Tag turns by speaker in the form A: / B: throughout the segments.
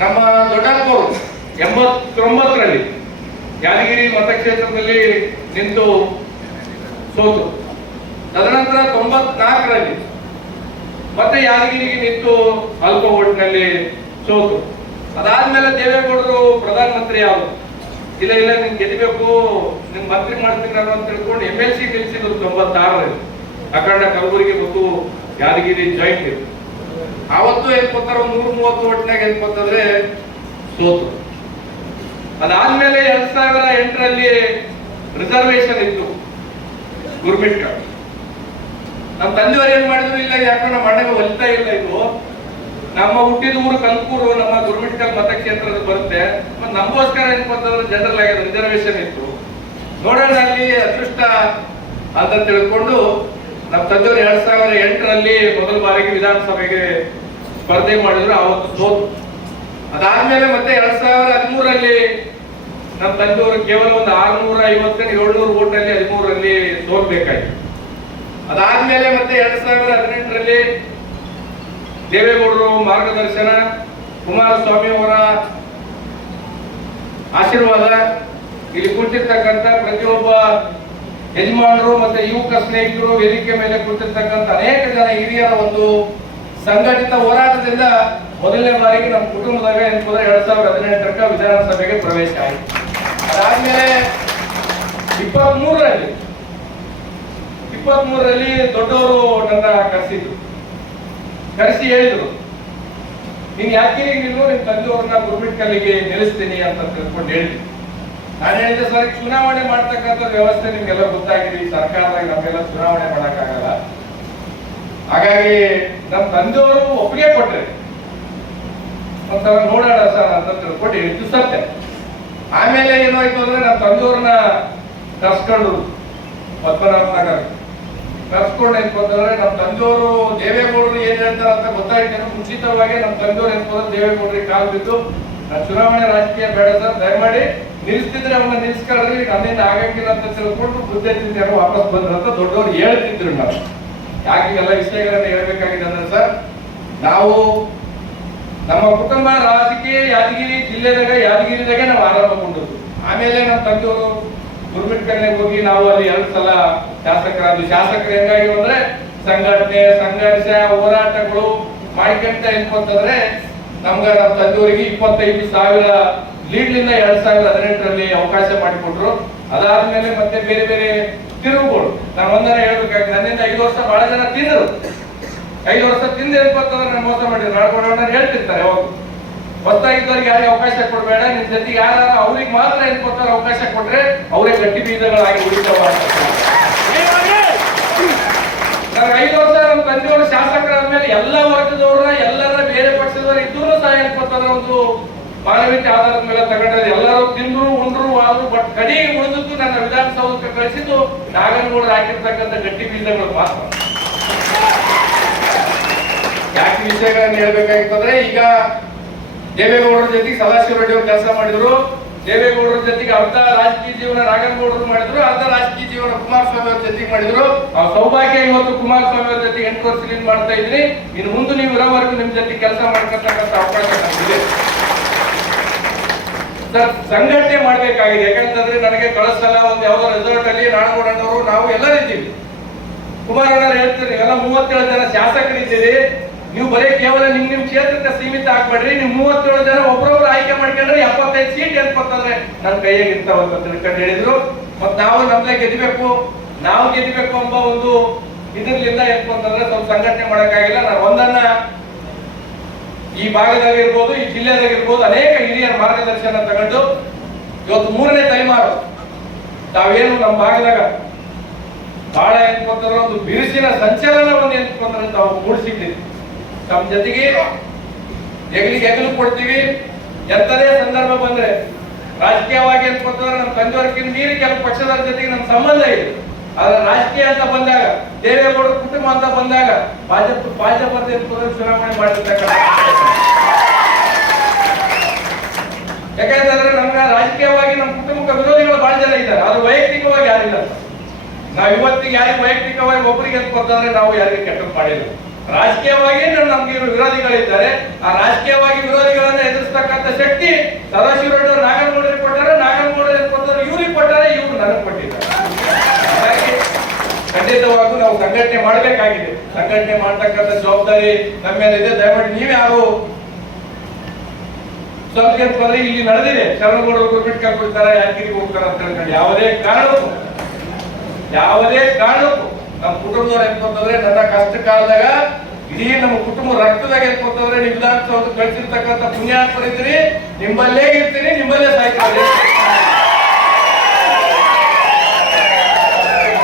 A: ನಮ್ಮ ದೊಡ್ಡಪ್ಪವರು ಎಂಬತ್ತೊಂಬತ್ತರಲ್ಲಿ ಯಾದಗಿರಿ ಮತಕ್ಷೇತ್ರದಲ್ಲಿ ನಿಂತು ಸೋತು. ತದನಂತರ ತೊಂಬತ್ನಾಲ್ಕರಲ್ಲಿ ಮತ್ತೆ ಯಾದಗಿರಿಗೆ ನಿಂತು ಅಲ್ಪ ಓಟ್ನಲ್ಲಿ ಸೋತು. ಅದಾದ್ಮೇಲೆ ದೇವೇಗೌಡರು ಪ್ರಧಾನಮಂತ್ರಿ ಆದ್ರು. ಇಲ್ಲ ಇಲ್ಲ ನಿನ್ ಗೆಲ್ಲಬೇಕು ನಿಮ್ ಮಂತ್ರಿ ಮಾಡ್ತೀನಿ ಅಂತ ತಿಳ್ಕೊಂಡು ಎಂ ಎಲ್ ಸಿ ಗೆಲ್ಸಿದ್ರು ತೊಂಬತ್ತಾರರಲ್ಲಿ. ಅಖಂಡ ಕಲಬುರಗಿ ಮತ್ತು ಯಾದಗಿರಿ ಜಾಯಿಂಟ್ ಇತ್ತು ಕೊತ್ತಾರ ಒಂದ್ ನೂರ ಮೂವತ್ತು ಒಟ್ಟಿನಾಗ ಏನ್ ಕೊತ್ತಂದ್ರೆ ಸೋತು. ಅದಾದ್ಮೇಲೆ ಎರಡ್ ಸಾವಿರ ಎಂಟರಲ್ಲಿ ರಿಸರ್ವೇಶನ್ ಇತ್ತು. ಗುರ್ಮಿಟ್ ನಮ್ಮ ತಂದೆಯವರು ಏನ್ ಮಾಡಿದ್ರು, ಇಲ್ಲ ಯಾಕಂದ್ರೆ ನಮ್ಮ ಅಣ್ಣಗೆ ಒಲಿತಾ ಇಲ್ಲ ಇದು. ನಮ್ಮ ಹುಟ್ಟಿದ ಊರು ಕಲ್ಕೂರು, ನಮ್ಮ ಗುರುಮಿಟ್ಕಲ್ ಮತಕ್ಷೇತ್ರದ ಬರುತ್ತೆ. ಮತ್ತೆ ನಮಗೋಸ್ಕರ ಏನಪ್ಪಂತಂದ್ರೆ ಜನರಲ್ ಆಗಿ ರಿಸರ್ವೇಶನ್ ಇತ್ತು. ನೋಡೋಣ ಅಲ್ಲಿ ಅದೃಷ್ಟ ಅಂತ ತಿಳ್ಕೊಂಡು ನಮ್ಮ ತಂದೆಯವರು ಎರಡ್ ಸಾವಿರದ ಎಂಟರಲ್ಲಿ ಮೊದಲ ಬಾರಿಗೆ ವಿಧಾನಸಭೆಗೆ ಸ್ಪರ್ಧೆ ಮಾಡಿದ್ರು, ಅವತ್ತು ಸೋತು. ಅದಾದ್ಮೇಲೆ ಮತ್ತೆ ಎರಡ್ ಸಾವಿರದ ಹದಿಮೂರಲ್ಲಿ ನಮ್ಮ ತಂದೆಯವರು ಕೇವಲ ಒಂದು ಆರ್ನೂರ ಐವತ್ತರಿಂದ ಏಳ್ನೂರು ಓಟಲ್ಲಿ ಹದಿಮೂರರಲ್ಲಿ ಸೋಲ್ಬೇಕಾಯ್ತು ಅದಾದ್ಮೇಲೆ ಮತ್ತೆ ಎರಡ್ ಸಾವಿರದ ಹದಿನೆಂಟರಲ್ಲಿ ದೇವೇಗೌಡರು ಮಾರ್ಗದರ್ಶನ, ಕುಮಾರಸ್ವಾಮಿ ಅವರ ಆಶೀರ್ವಾದ, ಇಲ್ಲಿ ಕುಳಿತಿರ್ತಕ್ಕಂಥ ಪ್ರತಿಯೊಬ್ಬ ಯಜಮಾನರು ಮತ್ತೆ ಯುವಕ ಸ್ನೇಹಿತರು ವೇದಿಕೆ ಮೇಲೆ ಕುಳಿತಿರ್ತಕ್ಕಂಥ ಅನೇಕ ಜನ ಹಿರಿಯರ ಒಂದು ಸಂಘಟಿತ ಹೋರಾಟದಿಂದ ಮೊದಲನೇ ಬಾರಿಗೆ ನಮ್ಮ ಕುಟುಂಬದಾಗ ಏನಂತಂದ್ರೆ ಎರಡ್ ಸಾವಿರದ ಹದಿನೆಂಟರ ವಿಧಾನಸಭೆಗೆ ಪ್ರವೇಶ ಆಯಿತು. ಅದಾದ್ಮೇಲೆ ಇಪ್ಪತ್ತ್ ಮೂರರಲ್ಲಿ ಇಪ್ಪತ್ತ್ ಮೂರರಲ್ಲಿ ದೊಡ್ಡವರು ನನ್ನ ಕರೆಸಿದ್ರು. ಕರೆಸಿ ಹೇಳಿದ್ರು, ನೀನ್ ಯಾಕೆ ನೀನು ನಿಮ್ ತಂದೆಯವ್ರನ್ನ ಗುರುಮಿಟ್ ಕಲ್ಲಿಗೆ ನಿಲ್ಲಿಸ್ತೀನಿ ಅಂತ ತಿಳ್ಕೊಂಡು ಹೇಳಿದ್ವಿ ನಾನು ಹೇಳಿದೆ ಸರ್ ಚುನಾವಣೆ ಮಾಡ್ತಕ್ಕಂಥ ವ್ಯವಸ್ಥೆ ನಿಮ್ಗೆಲ್ಲ ಗೊತ್ತಾಗಿದೆ. ಈ ಸರ್ಕಾರದಾಗ ನಮ್ಗೆಲ್ಲ ಚುನಾವಣೆ ಮಾಡಕ್ಕಾಗಲ್ಲ. ಹಾಗಾಗಿ ನಮ್ಮ ತಂದೆಯವರು ಒಪ್ಪಿಗೆ ಕೊಟ್ರೆ. ಒಂಥರ ನೋಡೋಣ ಸರ್ ಅಂತ ತಿಳ್ಕೊಂಡು ಹೆಚ್ಚು ಸತ್ಯ. ಆಮೇಲೆ ಏನಾಯ್ತು ಅಂದ್ರೆ ನಮ್ಮ ತಂದೆಯವ್ರನ್ನ ಕರ್ಸ್ಕೊಂಡು ಪದ್ಮನಾಭ ನಗರ. ಕರ್ಸ್ಕೊಂಡು ಏನ್ಕೊಂಡ್ರೆ ನಮ್ಮ ತಂದೆಯವರು ದೇವೇಗೌಡರು ಏನ್ ಹೇಳ್ತಾರ ಅಂತ ಗೊತ್ತಾಯ್ತು. ಮುಂಚಿತವಾಗಿ ನಮ್ಮ ತಂದೆಯವರು ಏನ್ಕೊಂಡ್ರೆ ದೇವೇಗೌಡರಿಗೆ ಕಾಲ್ ಬಿದ್ದು ಚುನಾವಣೆ ರಾಜಕೀಯ ಬೇಡ ಸರ್, ದಯಮಾಡಿ ನಿಲ್ಸ್ತಿದ್ರೆ ಅವನ್ನ ನಿಲ್ಸ್ಕೊಳ್ರಿ ನನ್ನಿಂದ ಆಗಂಗಿಲ್ಲ ಅಂತ ತಿಳ್ಕೊಂಡು ಬುದ್ಧಿ ತಿಂತಾರೆ ವಾಪಸ್ ಅಂತ ದೊಡ್ಡವರು ಹೇಳ್ತಿದ್ರು ನಾವು ಯಾಕೆ ಇವೆಲ್ಲ ವಿಷಯಗಳನ್ನ ಹೇಳ್ಬೇಕಾಗಿದೆ ಅಂದ್ರೆ ಸರ್, ನಾವು ನಮ್ಮ ಕುಟುಂಬ ರಾಜಕೀಯ ಯಾದಗಿರಿ ಜಿಲ್ಲೆದಾಗ, ಯಾದಗಿರಿದಾಗೆ ನಾವು ಆರಂಭಗೊಂಡದ್ದು ಆಮೇಲೆ ನಮ್ಮ ತಂದೆಯವರು ಗುರುಮಿಟ್ಕಲ್ಲೆ ಹೋಗಿ ನಾವು ಅಲ್ಲಿ ಎರಡು ಸಲ ಶಾಸಕರಾದ್ವಿ. ಶಾಸಕರು ಹೆಂಗಾಗಿ ಅಂದ್ರೆ ಸಂಘಟನೆ, ಸಂಘರ್ಷ, ಹೋರಾಟಗಳು ಮಾಡ್ಕೊಂತ ಏನ್ಕೊಂತಂದ್ರೆ ನಮ್ಗ ನಮ್ಮ ತಂದೆಯವರಿಗೆ ಇಪ್ಪತ್ತೈದು ಸಾವಿರ ಲೀಡ್ಲಿಂದ ಎರಡ್ ಸಾವಿರದ ಹದಿನೆಂಟರಲ್ಲಿ ಅವಕಾಶ ಮಾಡಿಕೊಟ್ರು. ಅದಾದ್ಮೇಲೆ ಮತ್ತೆ ಬೇರೆ ಬೇರೆ ತಿರುವುಗಳು. ನಾನು ಒಂದನೇ ಹೇಳ್ಬೇಕಾಗಿ ನನ್ನಿಂದ ಐದು ವರ್ಷ ಬಹಳ ಜನ ತಿಂದರು. ಐದು ವರ್ಷ ತಿಂದೆ ಅಂತಂದ್ರೆ ನಾನು ಮೋಸ ಮಾಡಿದ್ರು. ನಾಡ್ಕೊಡೋಣ ಹೇಳ್ತಿರ್ತಾರೆ ಯಾವಾಗ. ಹೊಸದಾಗಿದ್ದವ್ರಿಗೆ ಯಾರಿಗೆ ಅವಕಾಶ ಕೊಡಬೇಡ, ನಿನ್ ಜೊತೆ ಯಾರು ಅವ್ರಿಗೆ ಮಾತ್ರ ಏನ್ಕೊಡ್ತಾರೆ ಅವಕಾಶ ಕೊಟ್ರೆ ಅವರೇ ಗಟ್ಟಿ ಬೀಜಗಳಾಗಿ ಉಳಿತಾವ ನನಗೆ ಐದು ವರ್ಷ ನಮ್ಮ ತಂದೆಯವರು ಶಾಸಕರಾದ್ಮೇಲೆ ಎಲ್ಲ ವರ್ಗದವ್ರ ಎಲ್ಲರ ಬೇರೆ ಪಕ್ಷದವ್ರು ಇದ್ದರೂ ಸಹ ಏನ್ಕೊಡ್ತಾರೆ ಒಂದು ಮಾನವೀಯತೆ ಆಧಾರದ ಮೇಲೆ ತಗೊಂಡ್ರೆ ಎಲ್ಲರೂ ತಿಂದ್ರು, ಉಂಡ್ರು, ಆದ್ರು ಬಟ್ ಕಡೆಗೆ ಉಳಿದದ್ದು ನನ್ನ ವಿಧಾನಸೌಧಕ್ಕೆ ಕಳಿಸಿದ್ದು ನಾಗನಗೌಡರು ಹಾಕಿರ್ತಕ್ಕಂಥ ಗಟ್ಟಿ ಬೀಜಗಳು ಮಾತ್ರ. ಯಾಕೆ ವಿಷಯಗಳನ್ನ ಹೇಳ್ಬೇಕಾಗಿತ್ತಂದ್ರೆ, ಈಗ ದೇವೇಗೌಡರ ಜೊತೆಗೆ ಸದಾಶಿವ ರೆಡ್ಡಿ ಅವರು ಕೆಲಸ ಮಾಡಿದ್ರು. ದೇವೇಗೌಡರ ಜೊತೆಗೆ ಅರ್ಧ ರಾಜಕೀಯ ಜೀವನ ನಾಗನಗೌಡರು ಮಾಡಿದ್ರು, ಅರ್ಧ ರಾಜಕೀಯ ಜೀವನ ಕುಮಾರಸ್ವಾಮಿ ಅವರ ಜೊತೆಗೆ ಮಾಡಿದ್ರು. ಆ ಸೌಭಾಗ್ಯ ಇವತ್ತು ಕುಮಾರಸ್ವಾಮಿ ಅವ್ರ ಜೊತೆಗೆ ಎಂಟು ವರ್ಷ ಮಾಡ್ತಾ ಇದ್ರಿ ಇನ್ನು ಮುಂದೆ ನೀವು ಇರೋವರೆಗೂ ನಿಮ್ ಜೊತೆ ಕೆಲಸ ಮಾಡ್ಕೊತಕ್ಕಂಥ ಅವಕಾಶ ನಮಗಿದೆ. ಸಂಘಟನೆ ಮಾಡ್ಬೇಕಾಗಿದೆ. ಯಾಕಂತಂದ್ರೆ ನನಗೆ ಕಳಿಸಲ್ಲ ಒಂದು ಯಾವ್ದೋ ರೆಸಾರ್ಟ್ ಅಲ್ಲಿ ನಾಡಗೌಡನವರು ನಾವು ಎಲ್ಲರೂ ಇದ್ದೀವಿ. ಕುಮಾರಣ್ಣವ್ರು ಹೇಳ್ತೀರಿ, ನೀವೆಲ್ಲ ಮೂವತ್ತೇಳು ಜನ ಶಾಸಕರಿದ್ದೀರಿ ನೀವು ಬರೀ ಕೇವಲ ನಿಮ್ ನಿಮ್ ಕ್ಷೇತ್ರಕ್ಕೆ ಸೀಮಿತ ಆಗ್ಬೇಡ್ರಿ. ನೀವು ಮೂವತ್ತೇಳು ಜನ ಒಬ್ಬರೊಬ್ರು ಆಯ್ಕೆ ಮಾಡ್ಕೊಂಡ್ರೆ ಎಪ್ಪತ್ತೈದು ಸೀಟ್ ಅಂತಂದ್ರೆ ನನ್ನ ಕೈಯಾಗ ಇರ್ತಾವ ಅಂತ ತಿಳ್ಕೊಂಡು ಹೇಳಿದ್ರು. ಮತ್ತೆ ನಾವು ನಮ್ದೇ ಗೆದ್ಬೇಕು. ನಾವು ಗೆದ್ಬೇಕು ಎಂಬ ಒಂದು ಇದರ್ಲಿಂದ ಏನಪ್ಪಂತಂದ್ರೆ ಸ್ವಲ್ಪ ಸಂಘಟನೆ ಮಾಡೋಕ್ಕಾಗಿಲ್ಲ. ನಾನು ಒಂದನ್ನ ಈ ಭಾಗದಾಗ ಇರ್ಬೋದು ಈ ಜಿಲ್ಲೆದಾಗ ಇರ್ಬೋದು ಅನೇಕ ಹಿರಿಯರ ಮಾರ್ಗದರ್ಶನ ತಗೊಂಡು ಇವತ್ತು ಮೂರನೇ ತಲೆಮಾರು. ತಾವೇನು ನಮ್ಮ ಭಾಗದಾಗ ಬಹಳ ಏನ್ಕೊಂತಾರೆ ಒಂದು ಬಿರುಸಿನ ಸಂಚಲನವನ್ನು ಒಂದು ಏನ್ಕೊಂತಾರೆ ತಾವು ಮೂಡಿಸಿದ್ದೀರಿ ತಮ್ಮ ಜೊತೆಗೆ ಹೆಗಲಿಗೆ ಹೆಗಲು ಕೊಡ್ತೀವಿ. ಎಂತದೇ ಸಂದರ್ಭ ಬಂದ್ರೆ ರಾಜಕೀಯವಾಗಿ ಏನ್ಕೊಂತಾರೆ ನಮ್ಮ ತಂದೆಯವರ್ಕಿಂತ ಮೀರಿ ಕೆಲವು ಪಕ್ಷದವ್ರ ಜೊತೆಗೆ ನಮ್ಮ ಸಂಬಂಧ ಇದೆ. ಆದ್ರೆ ರಾಜಕೀಯ ಅಂತ ಬಂದಾಗ ದೇವೇಗೌಡ ಕುಟುಂಬ ಅಂತ ಬಂದಾಗ ಭಾಜಪ ಭಾಜಪ ಚುನಾವಣೆ ಮಾಡಿರ್ತಕ್ಕಂಥ ಯಾಕಂತಂದ್ರೆ ನಮ್ಗೆ ರಾಜಕೀಯವಾಗಿ ನಮ್ಮ ಕುಟುಂಬಕ್ಕೆ ವಿರೋಧಿಗಳು ಬಹಳ ಜನ ಇದ್ದಾರೆ. ಅದು ವೈಯಕ್ತಿಕವಾಗಿ ಯಾರಿಲ್ಲ. ನಾವು ಇವತ್ತಿಗೆ ಯಾರಿಗೆ ವೈಯಕ್ತಿಕವಾಗಿ ಒಬ್ಬರಿಗೆ ಅಂತ ಗೊತ್ತಾದ್ರೆ ನಾವು ಯಾರಿಗೆ ಕೆಟ್ಟ ಮಾಡಿಲ್ಲ. ರಾಜಕೀಯವಾಗಿ ನಮ್ಗೆ ಇವರು ವಿರೋಧಿಗಳಿದ್ದಾರೆ. ಆ ರಾಜಕೀಯವಾಗಿ ವಿರೋಧಿಗಳನ್ನ ಎದುರಿಸ್ತಕ್ಕಂಥ ಶಕ್ತಿ ಸದಾಶಿವ ರೆಡ್ಡಿ ಅವರು ನಾಗನಗೌಡರಿಗೆ ಕೊಟ್ಟಾರೆ ನಾಗನಗೌಡರಿಗೆ ಕೊಟ್ಟಾರೆ ಇವ್ರಿಗೆ ಕೊಟ್ಟಾರೆ ಇವ್ರು ನನಗೆ ಕೊಟ್ಟಿದ್ದಾರೆ. ಖಂಡಿತವಾಗೂ ನಾವು ಸಂಘಟನೆ ಮಾಡಬೇಕಾಗಿದೆ. ಸಂಘಟನೆ ಮಾಡ್ತಕ್ಕಂಥ ಜವಾಬ್ದಾರಿ ನಮ್ಮ ಮೇಲೆ ಇದೆ. ದಯಮಾಡಿ ನೀವ್ಯಾರು ಸ್ವಲ್ಪ ಇಲ್ಲಿ ನಡೆದಿದೆ. ಶರಣಗೌಡರು ಗುರುಬಿಟ್ಟು ಕರ್ಕೊಳ್ತಾರೆ ಯಾದಗಿರಿಗೆ ಹೋಗ್ತಾರೆ ಅಂತ ಹೇಳ್ಕೊಂಡು ಯಾವುದೇ ಕಾರಣಕ್ಕೂ ಯಾವುದೇ ಕಾರಣಕ್ಕೂ ನಮ್ಮ ಕುಟುಂಬದವ್ರು ಎನ್ಕೊಂತಂದ್ರೆ ನನ್ನ ಕಷ್ಟ ಕಾಲದಾಗ ಇಡೀ ನಮ್ಮ ಕುಟುಂಬ ರಕ್ತದಾಗ ಎನ್ಕೊಂತಂದ್ರೆ ಒಂದು ಕಳಿಸಿರ್ತಕ್ಕಂಥ ಪುಣ್ಯಾತ್ಮರಿದ್ದೀರಿ, ನಿಮ್ಮಲ್ಲೇ ಇರ್ತೀನಿ, ನಿಮ್ಮಲ್ಲೇ ಸಾಯ್ತೀನಿ ಆದ್ರೆ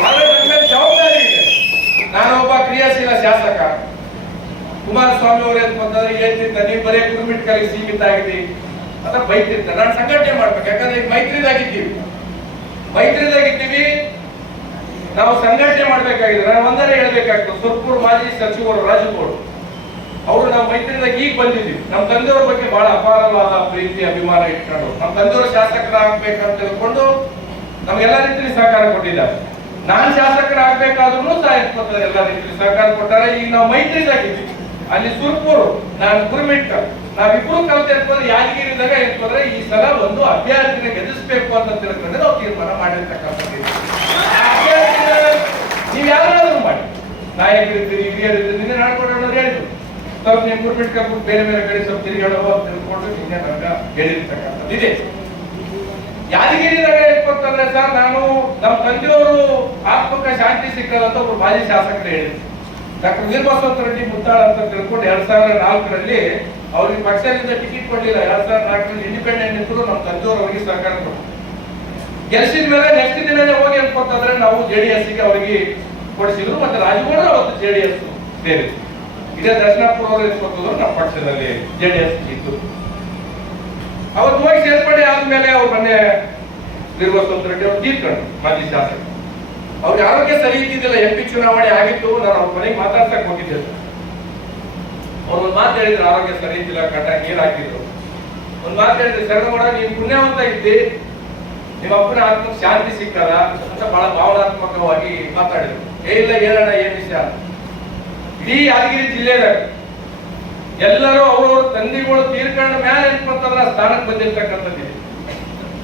A: ನನ್ನ ಮೇಲೆ ಜವಾಬ್ದಾರಿ ಇದೆ ನಾನೊಬ್ಬ ಕ್ರಿಯಾಶೀಲ ಶಾಸಕ ಕುಮಾರಸ್ವಾಮಿ ಅವರು ಅಂತಂದ್ರೆ ಹೇಳ್ತಿದ್ದ ನೀವು ಬರೀ ಗುರುಮಿಟ್ ಕಾಲಿಗೆ ಸೀಮಿತ ಆಗಿದೆ ಅಂತ ಬೈತಿದ್ದ ನಾನು ಸಂಘಟನೆ ಮಾಡ್ಬೇಕು. ಯಾಕಂದ್ರೆ ಈಗ ಮೈತ್ರಿದಾಗಿದ್ದೀವಿ. ಮೈತ್ರಿದಾಗಿದ್ದೀವಿ. ನಾವು ಸಂಘಟನೆ ಮಾಡ್ಬೇಕಾಗಿದೆ. ನಾನು ಒಂದನೇ ಹೇಳ್ಬೇಕಾಗ್ತದೆ. ಸುರ್ಪುರ್ ಮಾಜಿ ಸಚಿವರು ರಾಜಕೋಟ್ ಅವರು ನಾವು ಮೈತ್ರಿದಾಗ ಈಗ ಬಂದಿದ್ದೀವಿ. ನಮ್ಮ ತಂದೆಯವ್ರ ಬಗ್ಗೆ ಬಹಳ ಅಪಾರವಾದ ಪ್ರೀತಿ, ಅಭಿಮಾನ ಇಟ್ಕೊಂಡು ನಮ್ಮ ತಂದೆಯವರು ಶಾಸಕರಾಗಬೇಕಂತ ತಿಳ್ಕೊಂಡು ನಮ್ಗೆಲ್ಲ ರೀತಿ ಸಹಕಾರ ಕೊಟ್ಟಿದ್ದಾರೆ. ನಾನ್ ಶಾಸಕರಾಗಬೇಕಾದ್ರೂ ಸಹ ಎಲ್ಲ ರೀತಿಯಲ್ಲಿ ಸಹಕಾರ ಕೊಟ್ಟಾರೆ. ಈಗ ನಾವು ಮೈತ್ರಿದಾಗಿದ್ದೀವಿ. ಅಲ್ಲಿ ಸುರ್ಪುರ್, ನಾನು ಗುರುಮಿಟ್ಟ. ನಾವಿಬ್ರು ಕಲಿತು ಯಾದಗಿರಿ ಯಾದಗಿರಿದಾಗ ಎತ್ಕೊಂಡ್ರೆ ಈ ಸಲ ಒಂದು ಅಭ್ಯರ್ಥಿನ ಗೆಲ್ಲಿಸ್ಬೇಕು ಅಂತ ತಿಳ್ಕೊಂಡು ನಾವು ತೀರ್ಮಾನ ಮಾಡಿರ್ತಕ್ಕಂಥದ್ದು. ನೀವ್ ಯಾರಾದ್ರೂ ಮಾಡಿ. ನಾಯಕರಿದ್ದೀರಿ ಹಿರಿಯರಿದ್ದೀರಿ ನಿನ್ನೆ ನಾಡ್ಕೊಂಡು ಹೇಳಿದ್ರು. ಸ್ವಲ್ಪ ನೀವು ಗುರುಮಿಟ್ ಕರ್ಬಿಟ್ಟು ಬೇರೆ ಬೇರೆ ಕಡೆ ಸ್ವಲ್ಪ ತಿರುಗಾಡೋ ಅಂತ ತಿಳ್ಕೊಂಡು ನಿನ್ನೆ ನನಗ ಹೇಳಿರ್ತಕ್ಕಂಥದ್ದು ಇದೆ. ಯಾದಗಿರಿದಾಗ ಎತ್ಕೊತಂದ್ರೆ ಸರ್, ನಾನು ನಮ್ಮ ತಂದೆಯವರು ಆತ್ಮಕ ಶಾಂತಿ ಸಿಕ್ಕಲ್ಲ ಅಂತ ಒಬ್ರು ಮಾಜಿ ಶಾಸಕರು ಹೇಳಿದ್ರು. ಡಾಕ್ಟರ್ ವೀರಬಸವಂತ ರೆಡ್ಡಿ ಮುತ್ತಾಳ ಅಂತ ತಿಳ್ಕೊಂಡು ಎರಡ್ ಸಾವಿರದ ನಾಲ್ಕರಲ್ಲಿ ಅವ್ರಿಗೆ ಪಕ್ಷದಿಂದ ಟಿಕೆಟ್ ಕೊಡಲಿಲ್ಲ. ಎರಡ್ ಸಾವಿರದ ನಾಲ್ಕರಲ್ಲಿ ಇಂಡಿಪೆಂಡೆಂಟ್ ಇದ್ರು ನಮ್ಮ ತಂದೆಯವರು ಅವರಿಗೆ ಸಹಕಾರ ಕೊಟ್ಟರು. ಗೆಲ್ಸಿದ ಮೇಲೆ ನೆಕ್ಸ್ಟ್ ದಿನನೇ ಹೋಗಿ ಅನ್ಕೊತಂದ್ರೆ ನಾವು ಜೆ ಡಿ ಎಸ್ಗೆ ಅವರಿಗೆ ಕೊಡಿಸಿದ್ರು ಮತ್ತೆ ರಾಜಗೌಡ ಅವತ್ತು ಜೆ ಡಿ ಎಸ್ ಸೇರಿ ಇದೇ ದರ್ಶನಾಪುರ ಅವರು ನಮ್ಮ ಪಕ್ಷದಲ್ಲಿ ಜೆ ಡಿ ಎಸ್ ಇತ್ತು. ಅವತ್ತು ಹೋಗಿ ಸೇರ್ಪಡೆ ಆದ್ಮೇಲೆ ಅವ್ರು ಮೊನ್ನೆ ವೀರಬಸವಂತ ರೆಡ್ಡಿ ಅವ್ರು ತೀರ್ಕೊಂಡು ಮಾಜಿ ಶಾಸಕ ಅವ್ರಿಗೆ ಆರೋಗ್ಯ ಸರಿ ಇದ್ದಿದ್ದಿಲ್ಲ, ಎಂ ಪಿ ಚುನಾವಣೆ ಆಗಿತ್ತು, ನಾನು ಅವ್ರ ಮನೆಗೆ ಮಾತಾಡ್ಸಕ್ ಹೋಗಿದ್ದೆ. ಅವ್ರು ಒಂದ್ ಮಾತು ಹೇಳಿದ್ರು, ಆರೋಗ್ಯ ಸರಿ ಇದ್ದಿಲ್ಲ ಕಟ್ಟ ನೀರ್ ಹಾಕಿದ್ರು. ಒಂದ್ ಮಾತು ಹೇಳಿದ್ರು ಶರಣಗೌಡ ನೀನ್ ಪುಣ್ಯವಂತ ಇದ್ದಿ. ನಿಮ್ಮ ಅಪ್ಪನ ಆತ್ಮ ಶಾಂತಿ ಸಿಕ್ಕದ ಅಂತ ಬಹಳ ಭಾವನಾತ್ಮಕವಾಗಿ ಮಾತಾಡಿದ್ರು. ಏ, ಇಲ್ಲ ಹೇಳೋಣ ಏನ್ ವಿಷಯ? ಇಡೀ ಯಾದಗಿರಿ ಜಿಲ್ಲೆದಾಗ ಎಲ್ಲರೂ ಅವ್ರವ್ರ ತಂದಿಗಳು ತೀರ್ಕೊಂಡ ಮೇಲೆ ಎನ್ಕೊಂತಂದ್ರ ಸ್ಥಾನಕ್ಕೆ ಬಂದಿರ್ತಕ್ಕಂಥದ್ದಿದೆ.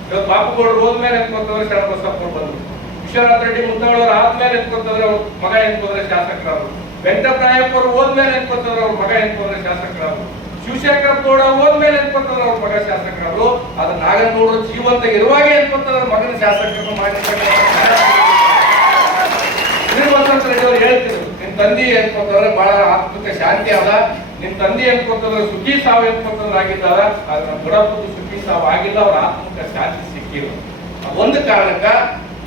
A: ಇವತ್ತು ಪಾಪಗಳು ಹೋದ್ಮೇಲೆ ಎನ್ಕೊಂತಂದ್ರೆ ಶರಣಬಸಪ್ಪರು ಬಂದ್ರು. ವಿಶ್ವನಾಥ ರೆಡ್ಡಿ ಮುದ್ದಗಳವರು ಆದ್ಮೇಲೆ ಎನ್ಕೊಂತಂದ್ರೆ ಅವ್ರ? ಮಗ ಎತ್ಕೋದ್ರೆ ಶಾಸಕರಾದ್ರು? ವೆಂಕಟರಾಯಪ್ಪ ಹೋದ್ಮೇಲೆ ಎನ್ಕೊಂತಂದ್ರೆ ಅವ್ರ ಮಗ ಎತ್ಕೋದ್ರೆ ಶಾಸಕರಾದ್ರು? ಶಿವಶೇಖರ್ ಗೌಡ ಹೋದ್ಮೇಲೆ ಎನ್ಕೊಂತಂದ್ರೆ ಅವ್ರ ಮಗ ಶಾಸಕರಾದ್ರು? ಅದ್ರ ನಾಗನಗೌಡರು ಜೀವಂತ ಇರುವಾಗ ಎನ್ಕೊಂತಂದ್ರೆ ಮಗನ ಶಾಸಕರನ್ನು ಮಾಡಿರ್ತಕ್ಕಂಥ ವಸಂತ ರೆಡ್ಡಿ ಅವರು ಹೇಳ್ತಿದ್ರು. ನಿಮ್ ತಂದೆ ಎನ್ಕೊಂತಂದ್ರೆ ಬಹಳ ಆತ್ಮಿಕ ಶಾಂತಿ ಅದ. ನಿಮ್ ತಂದೆ ಎನ್ಕೊಂತಂದ್ರೆ ಸುಖಿ ಸಾವು ಎನ್ಕೊಂತಂದ್ರೆ ಆಗಿದ್ದಾರ ಆದ್ರೆ ದೊಡ್ಡಪ್ಪದ್ದು ಸುಖಿ ಸಾವು ಆಗಿಲ್ಲ, ಅವ್ರ ಆತ್ಮಿಕ ಶಾಂತಿ ಸಿಕ್ಕಿರು ಒಂದು ಕಾರಣಕ್ಕ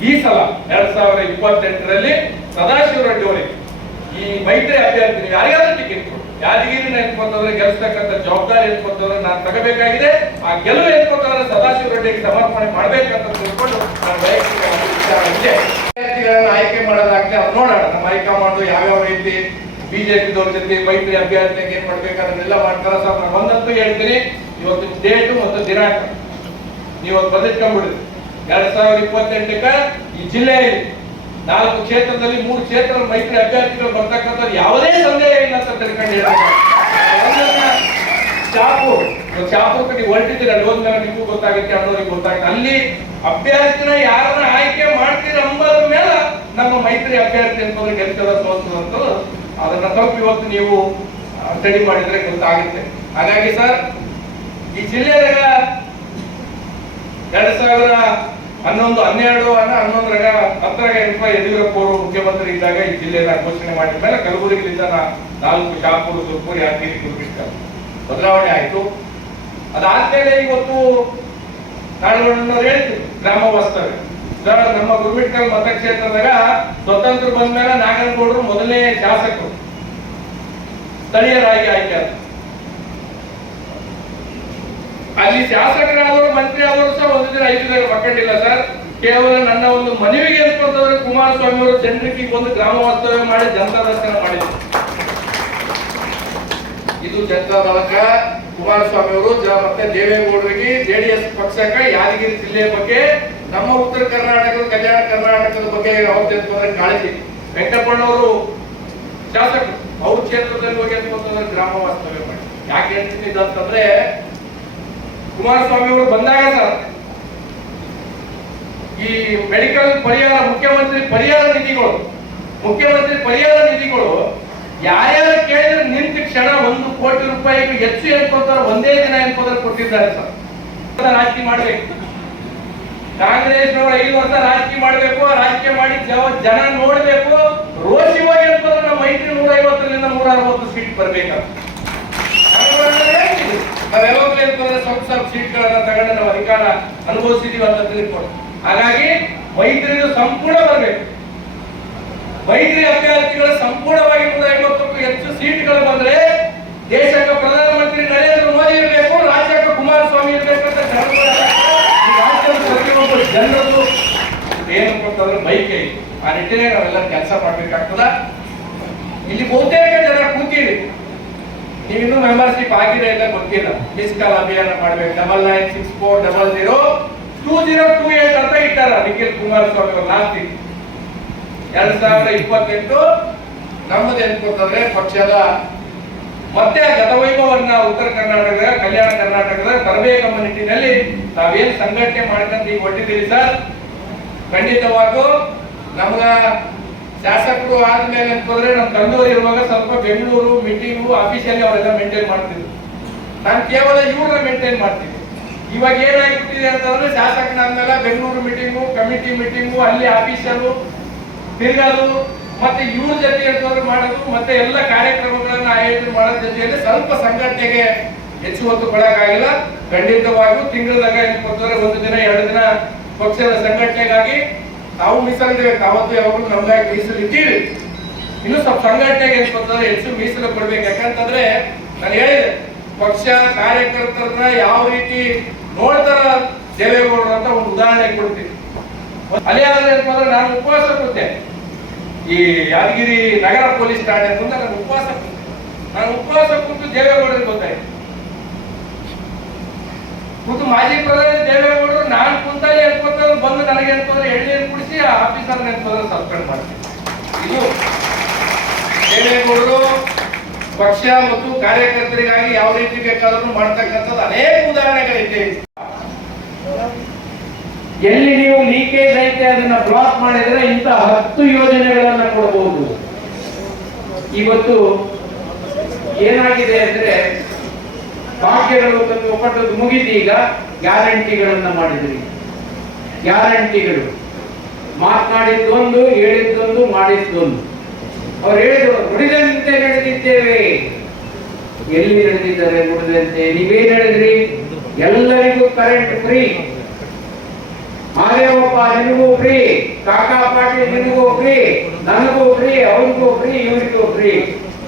A: ಈ ಸಲ ಎರಡ್ ಸಾವಿರದ ಇಪ್ಪತ್ತೆಂಟರಲ್ಲಿ ಸದಾಶಿವ ರೆಡ್ಡಿ ಅವರಿಗೆ ಈ ಮೈತ್ರಿ ಅಭ್ಯರ್ಥಿ ಯಾರಿಗಾದ್ರೂ ಟಿಕೆಟ್ ಕೊಡು. ಯಾದಗಿರಿನ ಎತ್ಕೊಂತವ್ರೆ ಗೆಲ್ಸ್ತಕ್ಕಂಥ ಜವಾಬ್ದಾರಿ ಎತ್ಕೊಂತವ್ರೆ ನಾನು ತಗಬೇಕಾಗಿದೆ. ಆ ಗೆಲುವು ಎತ್ಕೊಂತವ್ರೆ ಸದಾಶಿವ ರೆಡ್ಡಿಗೆ ಸಮರ್ಪಣೆ ಮಾಡ್ಬೇಕಂತ ತಿಳ್ಕೊಂಡು ನನ್ನ ವೈಯಕ್ತಿಕ ಅಭ್ಯರ್ಥಿಗಳನ್ನ ಆಯ್ಕೆ ಮಾಡೋದಾಗ್ಲಿ ಅದು ನೋಡೋಣ. ನಮ್ಮ ಹೈಕಮಾಂಡ್ ಯಾವ್ಯಾವ ರೀತಿ ಬಿಜೆಪಿದವ್ರ ಜೊತೆ ಮೈತ್ರಿ ಅಭ್ಯರ್ಥಿಗೆ ಏನ್ ಮಾಡ್ಬೇಕಾದ್ರೆಲ್ಲ ಮಾಡ್ತಾರ. ಸರ್, ನಾನು ಒಂದಂತೂ ಹೇಳ್ತೀನಿ. ಇವತ್ತು ಡೇಟು ಮತ್ತು ದಿನಾಂಕ. ನೀವು ಅದು ಬರೆದಿಟ್ಕೊಂಡ್ಬಿಡ್ರಿ. ಎರಡ್ ಸಾವಿರದ ಇಪ್ಪತ್ತೆಂಟಕ್ಕ ಈ ಜಿಲ್ಲೆಯಲ್ಲಿ ನಾಲ್ಕು ಕ್ಷೇತ್ರದಲ್ಲಿ ಮೂರು ಕ್ಷೇತ್ರ ಮೈತ್ರಿ ಅಭ್ಯರ್ಥಿಗಳು ಬರ್ತಕ್ಕಂಥದ್ದು ಯಾವುದೇ ಸಂದೇಹ ಇಲ್ಲ ಅಂತ ತಿಳ್ಕೊಂಡು ಇವತ್ತು ಚಾಪೂರ್ಗೆ ನೀವು ಹೊರಟಿದ್ದೀರ? ಅಲ್ಲಿ ಹೋದ್ಮೇಲೆ ನಿಮಗೂ ಗೊತ್ತಾಗುತ್ತೆ ಅನ್ನೋರಿಗೆ ಗೊತ್ತಾಗುತ್ತೆ. ಅಲ್ಲಿ ಅಭ್ಯರ್ಥಿನ ಯಾರನ್ನ ಆಯ್ಕೆ ಮಾಡ್ತೀರ ಅಂಬದ ಮೇಲೆ ನಮ್ಮ ಮೈತ್ರಿ ಅಭ್ಯರ್ಥಿ ಅಂತ ಗೆಲ್ತದ ಅಂತ ಅದನ್ನ ತಪ್ಪು ಇವತ್ತು ನೀವು ಸ್ಟಡಿ ಮಾಡಿದ್ರೆ ಗೊತ್ತಾಗುತ್ತೆ. ಹಾಗಾಗಿ ಸರ್, ಈ ಜಿಲ್ಲೆಯಾಗ ಎರಡ್ ಸಾವಿರ ಹನ್ನೊಂದು ಹನ್ನೆರಡು ಅನ್ನ ಹನ್ನೊಂದರಾಗ ಹತ್ತರಾಗ ರೂಪಾಯಿ ಯಡಿಯೂರಪ್ಪ ಅವರು ಮುಖ್ಯಮಂತ್ರಿ ಇದ್ದಾಗ ಈ ಜಿಲ್ಲೆನ ಘೋಷಣೆ ಮಾಡಿದ ಮೇಲೆ ಕಲಬುರಗಿಯಿಂದ ನಾಲ್ಕು ಶಾಪುರ ಸುರ್ಪುರ್ ಯಾದಗಿರಿ ಗುರುಗಿಷ್ಟ ಬದಲಾವಣೆ ಆಯಿತು. ಅದಾದ್ಮೇಲೆ ಇವತ್ತು ನಾಡುಗಳನ್ನವ್ರು ಹೇಳ್ತೀವಿ ಗ್ರಾಮ ವಾಸ್ತವ್ಯ ನಮ್ಮ ಗುರುಮಿಟ್ಕಲ್ ಮತಕ್ಷೇತ್ರದಾಗ ಸ್ವತಂತ್ರ ಬಂದ ಮೇಲೆ ನಾಗನಗೌಡರು ಮೊದಲನೇ ಶಾಸಕರು, ಸ್ಥಳೀಯರಾಗಿ ಆಯ್ಕೆ ಆದ್ರು ಅಲ್ಲಿ ಶಾಸಕರಾದವರು ಮಂತ್ರಿ ಆದವರು ಸಹ ಒಂದು ದಿನ ಐದು ದಿನ ಮಕ್ಕಳಿಲ್ಲ ಸರ್. ಕೇವಲ ನನ್ನ ಒಂದು ಮನವಿಗೆ ಅನ್ಕೊಂತವ್ರೆ ಕುಮಾರಸ್ವಾಮಿ ಅವರು ಜನರಿಗೆ ಒಂದು ಗ್ರಾಮ ವಾಸ್ತವ್ಯ ಮಾಡಿ ಜನತಾ ದರ್ಶನ ಮಾಡಿದ್ರು. ಇದು ಜನತಾ ಬಲಕ ಕುಮಾರಸ್ವಾಮಿ ಅವರು ಮತ್ತೆ ದೇವೇಗೌಡರಿಗೆ ಜೆಡಿಎಸ್ ಪಕ್ಷಕ್ಕೆ ಯಾದಗಿರಿ ಜಿಲ್ಲೆಯ ಬಗ್ಗೆ, ನಮ್ಮ ಉತ್ತರ ಕರ್ನಾಟಕದ, ಕಲ್ಯಾಣ ಕರ್ನಾಟಕದ ಬಗ್ಗೆ ಅವತ್ತು ಕಾಳಜಿ. ವೆಂಕಟಪ್ಪನವರು ಶಾಸಕರು ಅವ್ರ ಕ್ಷೇತ್ರದಲ್ಲಿ ಹೋಗಿ ಅಂತಂದ್ರೆ ಗ್ರಾಮ ವಾಸ್ತವ್ಯ ಮಾಡಿ. ಯಾಕೆ ಹೇಳ್ತೀನಿ ಇದಂತಂದ್ರೆ ಕುಮಾರಸ್ವಾಮಿ ಅವರು ಬಂದಾಗ ಸರ್, ಈ ಮೆಡಿಕಲ್ ಪರಿಹಾರ, ಮುಖ್ಯಮಂತ್ರಿ ಪರಿಹಾರ ನಿಧಿಗಳು, ಮುಖ್ಯಮಂತ್ರಿ ಪರಿಹಾರ ನಿಧಿಗಳು ಯಾರ್ಯಾರು ಕೇಳಿದ್ರೆ ನಿಂತ ಕ್ಷಣ ಒಂದು ಕೋಟಿ ರೂಪಾಯಿಗೂ ಹೆಚ್ಚು ಎನ್ಕೋತಾರೆ ಒಂದೇ ದಿನ ಎನ್ಕೋದ್ರೆ ಕೊಟ್ಟಿದ್ದಾರೆ ಸರ್. ರಾಜಕೀಯ ಮಾಡ್ಬೇಕು. ಕಾಂಗ್ರೆಸ್ನವರು ಐದು ವರ್ಷ ರಾಜಕೀಯ ಮಾಡಬೇಕು, ರಾಜಕೀಯ ಮಾಡಿ ಜನ ನೋಡಬೇಕು. ರೋಷಿವಾಗಿ ಅಂತಂದ್ರೆ ನಮ್ಮ ಮೈತ್ರಿ ನೂರ ಐವತ್ತರಿಂದ ನೂರ ಅರವತ್ತು ಸೀಟ್ ಬರ್ಬೇಕಂತ ಸ್ವಲ್ಪ ಸೀಟ್ಗಳನ್ನ ತಗೊಂಡು ನಾವು ಅಧಿಕಾರ ಅನುಭವಿಸಿದೀವಿ ಅಂತ ತಿಳ್ಕೊಂಡು. ಹಾಗಾಗಿ ಮೈತ್ರಿಯು ಸಂಪೂರ್ಣ ಬರಬೇಕು. ಮೈತ್ರಿ ಅಭ್ಯರ್ಥಿಗಳು ಸಂಪೂರ್ಣವಾಗಿ ನೂರ ಐವತ್ತಕ್ಕೂ ಹೆಚ್ಚು ಸೀಟ್ಗಳು ಬಂದ್ರೆ ದೇಶಕ್ಕೆ ಪ್ರಧಾನಮಂತ್ರಿ ನರೇಂದ್ರ ಮೋದಿ ಇರಬೇಕು, ರಾಜ್ಯಕ್ಕೆ ಕುಮಾರಸ್ವಾಮಿ ಇರಬೇಕು ಅಂತ ಪ್ರತಿಯೊಬ್ಬ ಜನರದ್ದು ಏನು ಅಂತಂದ್ರೆ ಬೈಕೆ ಆ ನಿಟ್ಟಿನಲ್ಲಿ ನಾವೆಲ್ಲ ಕೆಲಸ ಮಾಡ್ಬೇಕಾಗ್ತದ. ಇಲ್ಲಿ ಬಹುತೇಕ ಜನ ಕೂತೀರಿ. ನೀವಿನ್ನೂ ಮೆಂಬರ್ಶಿಪ್ ಆಗಿದೆ ಇಲ್ಲ ಗೊತ್ತಿಲ್ಲ. ಮಿಸ್ ಕಾಲ್ ಅಭಿಯಾನ ಮಾಡ್ಬೇಕು. Double nine six four double zero two zero two eight ಅಂತ ಇಟ್ಟಾರ ನಿಖಿಲ್ ಕುಮಾರಸ್ವಾಮಿ ಅವರು ಲಾಸ್ಟ್ ಎರಡ್ ಸಾವಿರದ ಇಪ್ಪತ್ತೆಂಟು ನಮ್ಮದು ಪಕ್ಷದ ಮತ್ತೆ ಗತವೈಭವನ್ನ ಉತ್ತರ ಕರ್ನಾಟಕದ, ಕಲ್ಯಾಣ ಕರ್ನಾಟಕದ ತರಬೇಕೆಂಬ ನಿಟ್ಟಿನಲ್ಲಿ ತಾವೇನ್ ಸಂಘಟನೆ ಮಾಡ್ಕಂತ ಈಗ ಹೊಟ್ಟಿದ್ದೀರಿ ಸರ್? ಖಂಡಿತವಾಗೂ ನಮ್ಗ ಶಾಸಕರು ಆದ್ಮೇಲೆ ಅಂತಂದ್ರೆ ನಮ್ಮ ತಂದೂರು ಇರುವಾಗ ಸ್ವಲ್ಪ ಬೆಂಗಳೂರು ಮೀಟಿಂಗು ಆಫೀಸಲ್ಲಿ ಅವರೆಲ್ಲ ಮೇಂಟೈನ್ ಮಾಡ್ತಿದ್ರು. ನಾನು ಕೇವಲ ಇವ್ರನ್ನ ಮೇಂಟೈನ್ ಮಾಡ್ತೀನಿ. ಇವಾಗ ಏನಾಗ್ಬಿಟ್ಟಿದೆ ಅಂತಂದ್ರೆ ಶಾಸಕನಾದ್ಮೇಲೆ ಬೆಂಗಳೂರು ಮೀಟಿಂಗು ಕಮಿಟಿ ಮೀಟಿಂಗು ಅಲ್ಲಿ ಆಫೀಸರು ತಿರ್ಗಲು ಮತ್ತೆ ಇವ್ರ ಜೊತೆ ಅಂತಂದ್ರೆ ಮಾಡೋದು, ಮತ್ತೆ ಎಲ್ಲ ಕಾರ್ಯಕ್ರಮಗಳನ್ನ ಆಯೋಜನೆ ಮಾಡೋ ಜೊತೆಯಲ್ಲಿ ಸ್ವಲ್ಪ ಸಂಘಟನೆಗೆ ಹೆಚ್ಚು ಹೊತ್ತು ಕೊಡಕ್ಕಾಗಿಲ್ಲ. ಖಂಡಿತವಾಗಿಯೂ ತಿಂಗಳದಾಗ ಏನ್ಕೊತಾರೆ ಒಂದು ದಿನ, ಎರಡು ದಿನ ಪಕ್ಷದ ಸಂಘಟನೆಗಾಗಿ ತಾವು ಮೀಸಲಿದ್ದೇವೆ ತಾವತ್ತು ಯಾವಾಗಲೂ ನಮ್ಗಾಗಿ ಮೀಸಲು ಇದ್ದೀವಿ ಇನ್ನು ಸ್ವಲ್ಪ ಸಂಘಟನೆಗೆ ಏನ್ಕೊತಾರೆ ಹೆಚ್ಚು ಮೀಸಲು ಕೊಡ್ಬೇಕು. ಯಾಕಂತಂದ್ರೆ ನಾನು ಹೇಳಿದೆ, ಪಕ್ಷ ಕಾರ್ಯಕರ್ತರನ್ನ ಯಾವ ರೀತಿ ನೋಡ್ತಾರ ದೇವೇಗೌಡರು ಅಂತ ಒಂದು ಉದಾಹರಣೆ ಕೊಡ್ತೀನಿ. ಅಲ್ಲಿ ಆದ್ರೆ ಏನಪ್ಪಾ ನಾನು ಉಪವಾಸ ಕೊಡ್ತೆ ಈ ಯಾದಗಿರಿ ನಗರ ಪೊಲೀಸ್ ಠಾಣೆ ಅಂತ ನಾನು ಉಪವಾಸ ಕೂತೆ ನಾನು ಉಪವಾಸ ಕೂತು ದೇವೇಗೌಡರಿಗೆ ಗೊತ್ತಾಯ್ತು. ಕೂತು ಮಾಜಿ ಪ್ರಧಾನಿ ದೇವೇಗೌಡರು ನಾನು ಕುಂತಲ್ಲಿ ಎತ್ಕೊತಾರೆ ಬಂದು ನನಗೆ ಎತ್ಕೊಂಡ್ರೆ ಎಳ್ನೀರು ಕುಡಿಸಿ ಆ ಆಫೀಸರ್ ಎತ್ಕೊಂಡ್ರೆ ಸಸ್ಪೆಂಡ್ ಮಾಡ್ತೀನಿ. ಇದು ದೇವೇಗೌಡರು ಪಕ್ಷ ಮತ್ತು ಕಾರ್ಯಕರ್ತರಿಗಾಗಿ ಯಾವ ರೀತಿ ಬೇಕಾದರೂ ಮಾಡ್ತಕ್ಕಂಥದ್ದು ಅನೇಕ ಉದಾಹರಣೆಗಳಿದೆ.
B: ಎಲ್ಲಿ ನೀವು ಲೀಕೇಜ್ ಐತೆ ಅದನ್ನ ಬ್ಲಾಕ್ ಮಾಡಿದ್ರೆ ಇಂಥ ಹತ್ತು ಯೋಜನೆಗಳನ್ನ ಕೊಡಬಹುದು ಇವತ್ತು ಏನಾಗಿದೆ ಅಂದ್ರೆ ಭಾಗ್ಯಗಳು ಒಪ್ಪಟ್ಟದ್ದು ಮುಗಿದು ಈಗ ಗ್ಯಾರಂಟಿಗಳನ್ನ ಮಾಡಿದ್ರಿ ಗ್ಯಾರಂಟಿಗಳು. ಮಾತನಾಡಿದ್ದೊಂದು, ಹೇಳಿದ್ದೊಂದು, ಮಾಡಿದ್ದೊಂದು. ಅವ್ರು ಹೇಳಿದ್ರು ನುಡಿದಂತೆ ನಡೆದಿದ್ದೇವೆ. ಎಲ್ಲಿ ನಡೆದಿದ್ದಾರೆ ನುಡಿದಂತೆ ನೀವೇ ನಡೆದ್ರಿ ಎಲ್ಲರಿಗೂ ಕರೆಂಟ್ ಫ್ರೀ ಮಾದೇವಪ್ಪ ನಿನಗೂ ಫ್ರೀ ಕಾಕಾ ಪಾಟೀಲ್ ನಿನಗೂ ಫ್ರೀ ನನಗೂ ಫ್ರೀ ಅವನಿಗೂ ಫ್ರೀ ಇವನಿಗೂ ಫ್ರೀ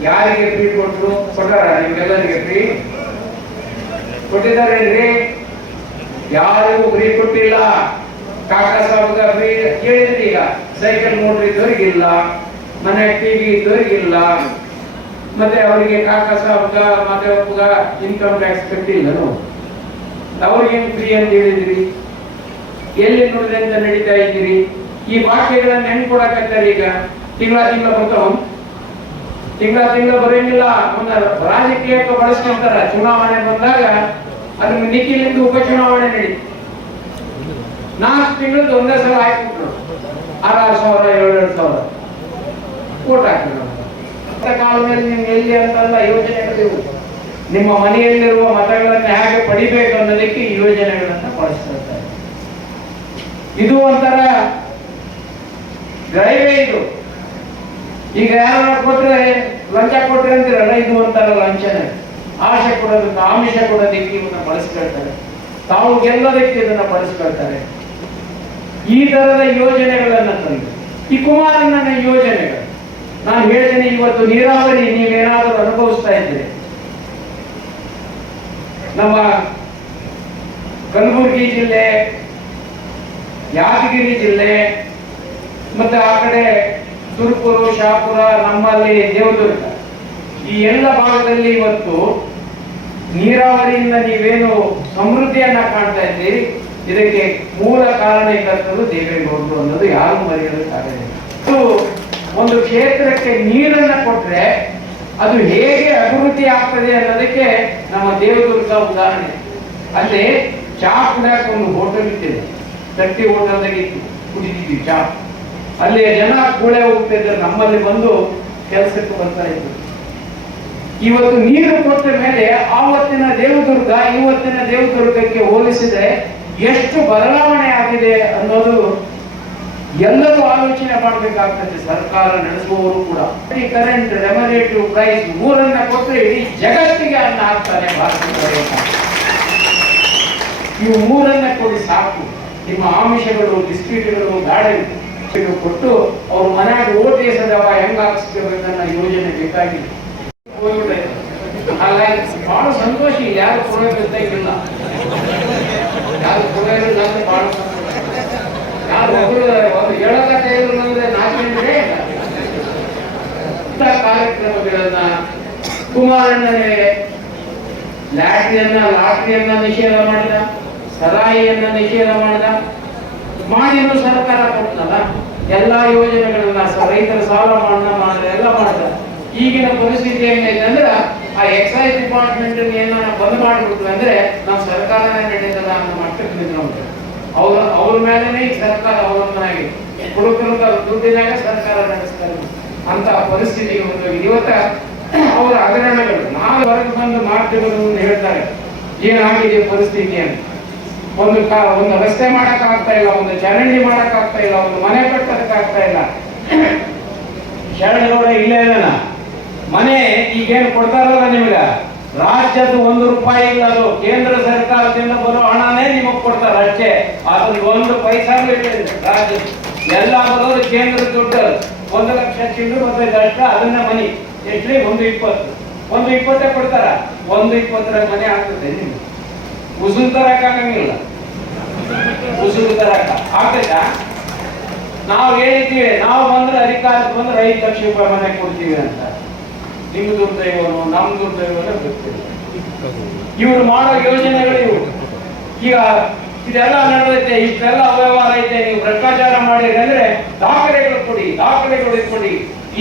B: ಯಾರಿಗೆ ಫ್ರೀ ಕೊಟ್ಟರು ಕೊಟ್ಟಾರ ನಿಮ್ಗೆಲ್ಲರಿಗೆ ಫ್ರೀ ಕೊಟ್ಟಿದ್ದಾರೇನ್ರಿ? ಯಾರಿಗೂ ಫ್ರೀ ಕೊಟ್ಟಿಲ್ಲ. ಕಾಕಾ ಸಾಹುಗ ಫ್ರೀ ಕೇಳಿದ್ರಿ ಈಗ. ಸೈಕಲ್ ನೋಡ್ರಿ ಇದ್ದವ್ರಿಗಿಲ್ಲ. ಮನೆ ಟಿವಿ ಇದ್ದವ್ರಿಗಿಲ್ಲ. ಮತ್ತೆ ಅವರಿಗೆ ಕಾಕಾ ಸಾಬ್ಗ ಮತ್ತೆ ಒಬ್ಬಗ ಇನ್ಕಮ್ ಟ್ಯಾಕ್ಸ್ ಕಟ್ಟಿಲ್ಲ ಅವ್ರಿಗೇನು ಫ್ರೀ ಅಂತ ಹೇಳಿದ್ರಿ? ಎಲ್ಲಿ ನೋಡಿದೆ ಅಂತ ನಡೀತಾ ಇದ್ದೀರಿ? ಈ ವಾಕ್ಯಗಳನ್ನ ಹೆಂಗ್ ಕೊಡಕತ್ತಾರೆ ಈಗ. ತಿಂಗಳ ತಿಂಗಳ ಬರ್ತಾವ? ತಿಂಗಳ ತಿಂಗಳ ಬರೋಂಗಿಲ್ಲ ಒಂದು ರಾಜಕೀಯಕ್ಕೆ ಬಳಸ್ಕೊಂತಾರ. ಚುನಾವಣೆ ಬಂದಾಗ ಅದನ್ನ ನಿಖಿಲಿಂದ ಉಪಚುನಾವಣೆ ನಡೀತು. ನಾಲ್ಕು ತಿಂಗಳದ್ದು ಒಂದೇ ಸಲ ಹಾಕಿಬಿಟ್ರು ಆರಾರು ಸಾವಿರ ಏಳೆರಡು ಸಾವಿರ. ಓಟ್ ಹಾಕಿದ್ರು. ಕಾಲದಲ್ಲಿ ನಿಮ್ಗೆ ಎಲ್ಲಿ ಅಂತಲ್ಲ ಯೋಜನೆಗಳಿವು. ನಿಮ್ಮ ಮನೆಯಲ್ಲಿರುವ ಮತಗಳನ್ನು ಹೇಗೆ ಪಡಿಬೇಕು ಅನ್ನೋದಕ್ಕೆ ಈ ಯೋಜನೆಗಳನ್ನ ಬಳಸ್ತಿರ್ತಾರೆ ಇದು ಒಂಥರ ಡ್ರೈವೇ ಇದು. ಈಗ ಯಾರು ಕೊಟ್ರೆ ಲಂಚ ಕೊಟ್ರೆ ಅಂತಿರಲ್ಲ, ಇದು ಒಂಥರ ಲಂಚನೆ. ಆಶೆ ಕೊಡೋದಕ್ಕೆ ಆಮಿಷ ಕೊಡೋದಕ್ಕೆ ಇವನ್ನ ಬಳಸ್ಕೊಳ್ತಾರೆ. ತಾವು ಗೆಲ್ಲೋದಕ್ಕೆ ಇದನ್ನ ಬಳಸ್ಕೊಳ್ತಾರೆ. ಈ ತರದ ಯೋಜನೆಗಳನ್ನ ತಂದು, ಈ ಕುಮಾರಣ್ಣನ ಯೋಜನೆಗಳು. ನಾನು ಹೇಳ್ತೇನೆ, ಇವತ್ತು ನೀರಾವರಿ ನೀವೇನಾದರೂ ಅನುಭವಿಸ್ತಾ ಇದ್ದೀರಿ ನಮ್ಮ ಕಲಬುರಗಿ ಜಿಲ್ಲೆ, ಯಾದಗಿರಿ ಜಿಲ್ಲೆ, ಮತ್ತೆ ಆ ಕಡೆ ಸುರಪುರ ಶಾಪುರ, ನಮ್ಮಲ್ಲಿ ದೇವದುರ್ಗ. ಈ ಎಲ್ಲ ಭಾಗದಲ್ಲಿ ಇವತ್ತು ನೀರಾವರಿಯಿಂದ ನೀವೇನು ಸಮೃದ್ಧಿಯನ್ನ ಕಾಣ್ತಾ ಇದ್ದೀರಿ? ಇದಕ್ಕೆ ಮೂಲ ಕಾರಣಕರ್ತರು ದೇವೇಗೌಡರು ಅನ್ನೋದು ಯಾರು ಮರೆಯಲು ಸಾಧ್ಯ ಒಂದು ಕ್ಷೇತ್ರಕ್ಕೆ ನೀರನ್ನ ಕೊಟ್ರೆ ಅದು ಹೇಗೆ ಅಭಿವೃದ್ಧಿ ಆಗ್ತದೆ ಅನ್ನೋದಕ್ಕೆ ನಮ್ಮ ದೇವದುರ್ಗ ಉದಾಹರಣೆ. ಅಲ್ಲಿ ಚಾ ಕುಡಿಯಕ್ಕೆ ಒಂದು ಹೋಟೆಲ್ ಇಟ್ಟಿದೆ. ತಟ್ಟಿ ಹೋಟೆಲ್ದಾಗ ಕುಡಿದಿದ್ವಿ ಚಾ. ಅಲ್ಲಿ ಜನ ಕೂಳೆ ಹೋಗ್ತಿದ್ರು. ನಮ್ಮಲ್ಲಿ ಬಂದು ಕೆಲಸಕ್ಕೆ ಬರ್ತಾ ಇದ್ರು. ಇವತ್ತು ನೀರು ಕೊಟ್ಟ ಮೇಲೆ ಆವತ್ತಿನ ದೇವದುರ್ಗ, ಇವತ್ತಿನ ದೇವದುರ್ಗಕ್ಕೆ ಹೋಲಿಸಿದ್ರೆ ಎಷ್ಟು ಬದಲಾವಣೆ ಆಗಿದೆ ಅನ್ನೋದು ಎಲ್ಲರೂ ಆಲೋಚನೆ ಮಾಡಬೇಕಾಗ್ತದೆ. ಸರ್ಕಾರ ನಡೆಸುವವರು ಕೂಡ. ಕರೆಂಟ್ ರೆಮರೇಟಿವ್ ಪ್ರೈಸ್ ಮೂರನ್ನ ಕೊಟ್ಟರೆ ಇಡೀ ಜಗತ್ತಿಗೆ ಅನ್ನ ಹಾಕ್ತಾರೆ ಭಾರತದ ಇವು ಮೂರನ್ನ ಕೊಡಿ ಸಾಕು. ನಿಮ್ಮ ಆಮಿಷಗಳು ಬಿಸ್ಕಿಟ್ಗಳು ಗಾಡಿ ಕೊಟ್ಟು ಅವ್ರ ಮನೆಯಾಗ ಓಟ್ ಎಸದವ ಹೆಂಗ್ ಹಾಕ್ಸ್ಕೋಬೇಕನ್ನ ಯೋಜನೆ ಹೋಗ್ಬಿಟ್ಟೈತೆ. ಹಾಗಾಗಿ ಬಹಳ ಸಂತೋಷ. ಯಾರು ಕೊಡೋದಿಲ್ಲ ಯಾರು ಪುರೋಹಿತ ಬಹಳ ಸಂತೋಷ. ಯಾರು ಒಬ್ರು ಒಂದು ಅಂದ್ರೆ ನಾಚಿಕೆನೇ ಇಲ್ಲ. ಇಂಥ ಕಾರ್ಯಕ್ರಮಗಳನ್ನ ಕುಮಾರಣ್ಣನೇ ಲಾಟ್ರಿಯನ್ನ ಲಾಟ್ರಿಯನ್ನ ನಿಷೇಧ ಮಾಡಿದ, ಸರಾಯಿಯನ್ನ ನಿಷೇಧ ಮಾಡಿದ, ಮಾಡಿದ್ರು ಸರ್ಕಾರ ಕೊಟ್ಟಲ್ಲ ಎಲ್ಲಾ ಯೋಜನೆಗಳನ್ನ ರೈತರ ಸಾಲ ಮನ್ನಾ ಮಾಡಿದ, ಎಲ್ಲ ಮಾಡಿದ ಈಗಿನ ಪರಿಸ್ಥಿತಿ ಏನಿದೆ ಅಂದ್ರೆ ಆ ಎಕ್ಸೈಸ್ ಡಿಪಾರ್ಟ್ಮೆಂಟ್ ನಾವು ಬಂದ್ ಮಾಡಿಬಿಟ್ರು ಅಂದ್ರೆ ನಮ್ಮ ಸರ್ಕಾರನೇ ನಡೀತದ ಅನ್ನೋ ಮಟ್ಟಕ್ಕೆ ನಿಂತ್ಕೊಂಡು ಅವ್ರ ಅವ್ರ ಮೇಲೆನೇ ಸರ್ಕಾರ ಅವಲಂಬನಾಗಿ ಹುಡುಗರು ದುಡ್ಡಿನಾಗ ಸರ್ಕಾರ ನಡೆಸ್ತಾರೆ ಅಂತ ಪರಿಸ್ಥಿತಿ ಒಂದು ಇವತ್ತ ಅವರ ಹಗರಣಗಳು ನಾವು ಹೊರಗೆ ಬಂದು ಮಾಡ್ತಿರೋದು ಅಂತ ಹೇಳ್ತಾರೆ. ಏನಾಗಿದೆ ಪರಿಸ್ಥಿತಿ ಅಂತ. ಒಂದು ಕಾ ಒಂದು ರಸ್ತೆ ಮಾಡಕ್ ಆಗ್ತಾ ಇಲ್ಲ, ಒಂದು ಚರಂಡಿ ಮಾಡಕ್ ಆಗ್ತಾ ಇಲ್ಲ, ಒಂದು ಮನೆ ಕಟ್ಟೋದಕ್ಕೆ ಇಲ್ಲ. ಶರಣ ಇಲ್ಲೇ ಇದಾನ ಮನೆ ಈಗೇನು ಕೊಡ್ತಾರಲ್ಲ ನಿಮ್ಗ? ರಾಜ್ಯದ ಒಂದು ರೂಪಾಯಿ ಇಲ್ಲ ಅದು. ಕೇಂದ್ರ ಸರ್ಕಾರದಿಂದ ಬರೋ ಹಣನೇ ನಿಮಗೆ ಕೊಡ್ತಾರ ಅಷ್ಟೇ. ಅದ್ರ ಒಂದು ಪೈಸಾ ರಾಜ್ಯ ಎಲ್ಲ ಬರೋದು ಕೇಂದ್ರ ದುಡ್ಡು ಒಂದು ಲಕ್ಷ ಚಿಲ್ಲರು ಮತ್ತೆ ಅಷ್ಟ, ಅದನ್ನ ಮನಿ. ಎಷ್ಟ್ರಿ? ಒಂದು ಇಪ್ಪತ್ತು. ಒಂದು ಇಪ್ಪತ್ತೇ ಕೊಡ್ತಾರ? ಒಂದು ಇಪ್ಪತ್ತರ ಮನೆ ಆಗ್ತದೆ ನಿಮ್ಗೆ. ಉಸುರು ತರಕ್ ಆಗಂಗಿಲ್ಲ. ಉಸುರು ತರಕ ಆಗ್ತೈತಾ? ನಾವ್ ಹೇಳಿದ್ದೀವಿ, ನಾವು ಬಂದ್ರೆ ಅಧಿಕಾರಕ್ಕೆ ಬಂದ್ರೆ ಐದು ಲಕ್ಷ ರೂಪಾಯಿ ಮನೆ ಕೊಡ್ತೀವಿ ಅಂತ. ನಿಮ್ ದುರ್ದೈವನು ನಮ್ ದುರ್ದೈವನು ಗೊತ್ತಿಲ್ಲ ಇವ್ರು ಮಾಡೋ ಯೋಜನೆಗಳು ಇವು ಈಗ ಇದೆಲ್ಲ ನಡೆದೈತೆ, ಇಷ್ಟೆಲ್ಲ ಅವ್ಯವಹಾರ ಐತೆ, ನೀವು ಭ್ರಷ್ಟಾಚಾರ ಮಾಡಿರಿ ಅಂದ್ರೆ ದಾಖಲೆಗಳು ಕೊಡಿ ದಾಖಲೆಗಳು ಕೊಡಿ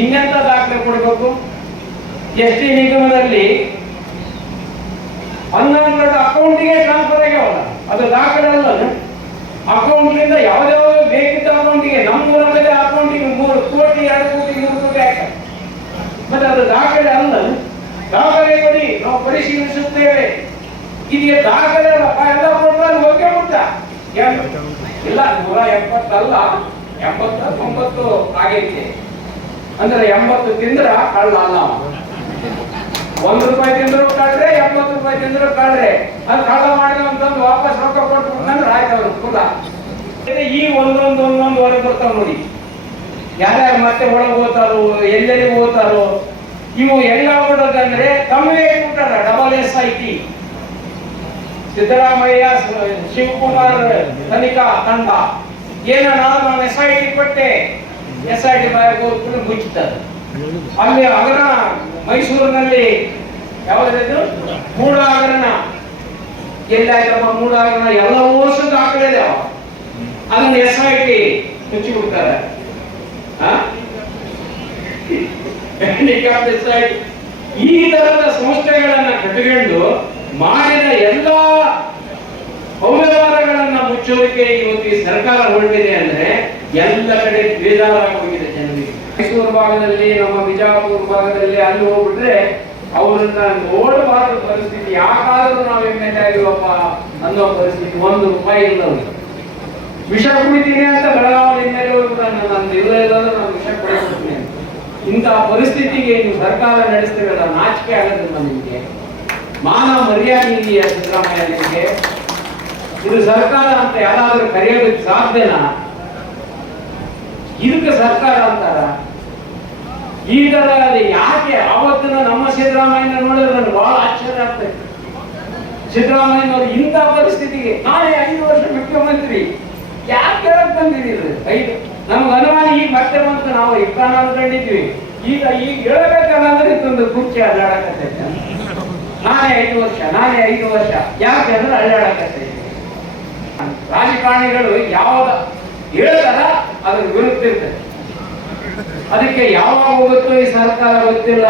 B: ಇನ್ನೆಂತ ದಾಖಲೆ ಕೊಡಬೇಕು? ಎಸ್ ಟಿ ನಿಗಮದಲ್ಲಿ ಹನ್ನೊಂದು ಅಕೌಂಟಿಗೆ ಟ್ರಾನ್ಸ್ಫರ್ ಆಗ್ಯಾವಲ್ಲ, ಅದು ದಾಖಲೆ ಅಲ್ಲ ಅಕೌಂಟ್ಲಿಂದ ಯಾವ್ದಾವ್ದು ಬೇಕಿದ್ದ ಅಕೌಂಟಿಗೆ ನಮ್ಮ ಊರಲ್ಲೇ ಅಕೌಂಟಿಗೆ ಮೂರು ಕೋಟಿ, ಎರಡು ಕೋಟಿ, ಮೂರು ಕೋಟಿ ಹಾಕ ಮತ್ತೆ ಅದು ದಾಖಲೆ ಅಲ್ಲ. ದಾಖಲೆ ಕೊಡಿ ನಾವು ಪರಿಶೀಲಿಸುತ್ತೇವೆ. ಇದಕ್ಕೆ ದಾಖಲೆ ಎಲ್ಲ ಕೊಡ್ತಾರೆ ಹೋಗೇ ಬಿಟ್ಟ ಇಲ್ಲ, ನೂರ ಎಪ್ಪತ್ತಲ್ಲ ಎಂಬತ್ತ ತೊಂಬತ್ತು ಆಗೈತೆ. ಅಂದ್ರೆ ಎಂಬತ್ತು ತಿಂದ್ರ ಕಳ್ಳ ಅಲ್ಲ. ಒಂದು ರೂಪಾಯಿ ತಿಂದ್ರು ಕಳ್ರೆ ಎಂಬತ್ತು ರೂಪಾಯಿ ತಿಂದ್ರು ಕಳ್ರೆ ಅದ್ ಕಳ್ಳ ಮಾಡಿ ಅಂತಂದು ವಾಪಸ್ ರೊಕ್ಕ ಕೊಟ್ಬಿಟ್ನಂದ್ರೆ ಆಯ್ತು, ಅವ್ರು ಕುಲ. ಈ ಒಂದೊಂದು ಒಂದೊಂದು ವರೆ ಬರ್ತಾವ ನೋಡಿ. ಯಾರ್ಯಾರು ಮತ್ತೆ ಒಳಗೆ ಹೋಗ್ತಾರೋ, ಎಲ್ಲೆಲ್ಲಿ ಹೋಗ್ತಾರೋ, ಇವು ಎಲ್ಲ ಓಡೋದಂದ್ರೆ ತಮ್ಮೇ ಕೊಟ್ಟಾರ double S I T Siddaramaiah, Shivakumar ತನಿಖಾ ತಂಡ. ಏನ ನಾನು ಎಸ್ ಐ ಟಿ ಕೊಟ್ಟೆ. ಎಸ್ ಐ ಟಿ ಬಾಯ್ ಹೋಗ್ಬಿಟ್ಟು ಮುಚ್ಚಿದ್ದಾರೆ ಅಲ್ಲಿ ಹಗರಣ, ಮೈಸೂರಿನಲ್ಲಿ ಯಾವ್ದು ಮೂಡ ಎಲ್ಲ ಎಲ್ಲಾಯ್ತಪ್ಪ ಮೂಡ ಹಗರಣ ಎಲ್ಲ ವರ್ಷ ದಾಖಲೆ ಅದನ್ನ ಎಸ್ ಐ ಟಿ ಮುಚ್ಚಿಬಿಡ್ತಾರೆ ಹ್ಯಾಂಡಿಕ್ಯಾಪ್ ಎಸ್ ಐ ಟಿ ಈ ತರದ ಸಂಸ್ಥೆಗಳನ್ನ ಕಟ್ಟಿಕೊಂಡು ಮಾಡಿದ ಎಲ್ಲಾ ಅವ್ಯವಹಾರಗಳನ್ನ ಮುಚ್ಚೋದಕ್ಕೆ ಇವತ್ತು ಈ ಸರ್ಕಾರ ಹೊರಟಿದೆ ಅಂದ್ರೆ ಎಲ್ಲ ಕಡೆ ಬೇಜಾರಾಗೋಗಿದೆ ಜನರಿಗೆ. ಮೈಸೂರು ಭಾಗದಲ್ಲಿ, ನಮ್ಮ ಬಿಜಾಪುರ ಭಾಗದಲ್ಲಿ ಅಲ್ಲಿ ಹೋಗ್ಬಿಟ್ರೆ ಅವರನ್ನ ನೋಡಬಾರದು ಪರಿಸ್ಥಿತಿ. ಯಾಕಾದ್ರೂ ನಾವು ಎಂ ಎಲ್ ಎ ಆಗಿವಪ್ಪ ಅನ್ನೋ ಪರಿಸ್ಥಿತಿ. ಒಂದು ರೂಪಾಯಿ ಇಲ್ಲ ವಿಷ ಕುಡಿತೀನಿ ಅಂತ ಬೆಳಗಾವಿ ಮೇಲೆ ಎಲ್ ನನ್ನ ಅಂದ್ರೆ ನಾನು ವಿಷ ಕುಡಿಸ್ಬಿಡ್ತೀನಿ ಇಂತಹ ಪರಿಸ್ಥಿತಿಗೆ ನೀವು ಸರ್ಕಾರ ನಡೆಸ್ತೀರಲ್ಲ ನಾಚಿಕೆ ಆಗೋದಿಲ್ಲ ನಿಮಗೆ? ಮಾನ ಮರ್ಯಾದೆ ಇದೆಯಾ ಸಿದ್ದರಾಮಯ್ಯ ನಿಮಗೆ ಇದು ಸರ್ಕಾರ ಅಂತ ಯಾರಾದ್ರೂ ಕರೆಯೋದಕ್ಕೆ ಸಾಧ್ಯನಾ? ಇದಕ್ಕೆ ಸರ್ಕಾರ ಅಂತಾರ? ಈ ತರ ಯಾಕೆ ಆವತ್ತಿನ ನಮ್ಮ ಸಿದ್ದರಾಮಯ್ಯನ ನೋಡಿದ್ರೆ ನನಗೆ ಬಹಳ ಆಶ್ಚರ್ಯ ಆಗ್ತದೆ ಸಿದ್ದರಾಮಯ್ಯನವರು ಇಂಥ ಪರಿಸ್ಥಿತಿಗೆ ನಾಳೆ ಐದು ವರ್ಷ ಮುಖ್ಯಮಂತ್ರಿ. ಯಾಕೆ ಹೇಳಕ್ ಐದು ನಮ್ಗೆ ಅನುಮಾನ ಈಗ ಮತ್ತೆ ಬಂತು. ನಾವು ಇಪ್ಪತ್ತಾರು ಅನ್ಕೊಂಡಿದ್ವಿ ಈಗ ಈಗ ಹೇಳಬೇಕಲ್ಲ ಅಂದ್ರೆ ಇದೊಂದು ಕುರ್ಚಿ ಅಲ್ಲಾಡಕತ್ತೈತೆ ನಾನೇ ಐದು ವರ್ಷ, ನಾನೇ ಐದು ವರ್ಷ. ಯಾಕೆ ಅಂದ್ರೆ ಅಲ್ಲಾಡಕತ್ತೈತೆ ರಾಜಕಾರಣಿಗಳು ಯಾವಾಗ ಹೇಳ್ತಾರ ಅದ್ರ ವಿರುದ್ಧ ಇರ್ತದೆ ಅದಕ್ಕೆ ಯಾವಾಗ ಹೋಗುತ್ತೋ ಈ ಸರ್ಕಾರ ಗೊತ್ತಿಲ್ಲ.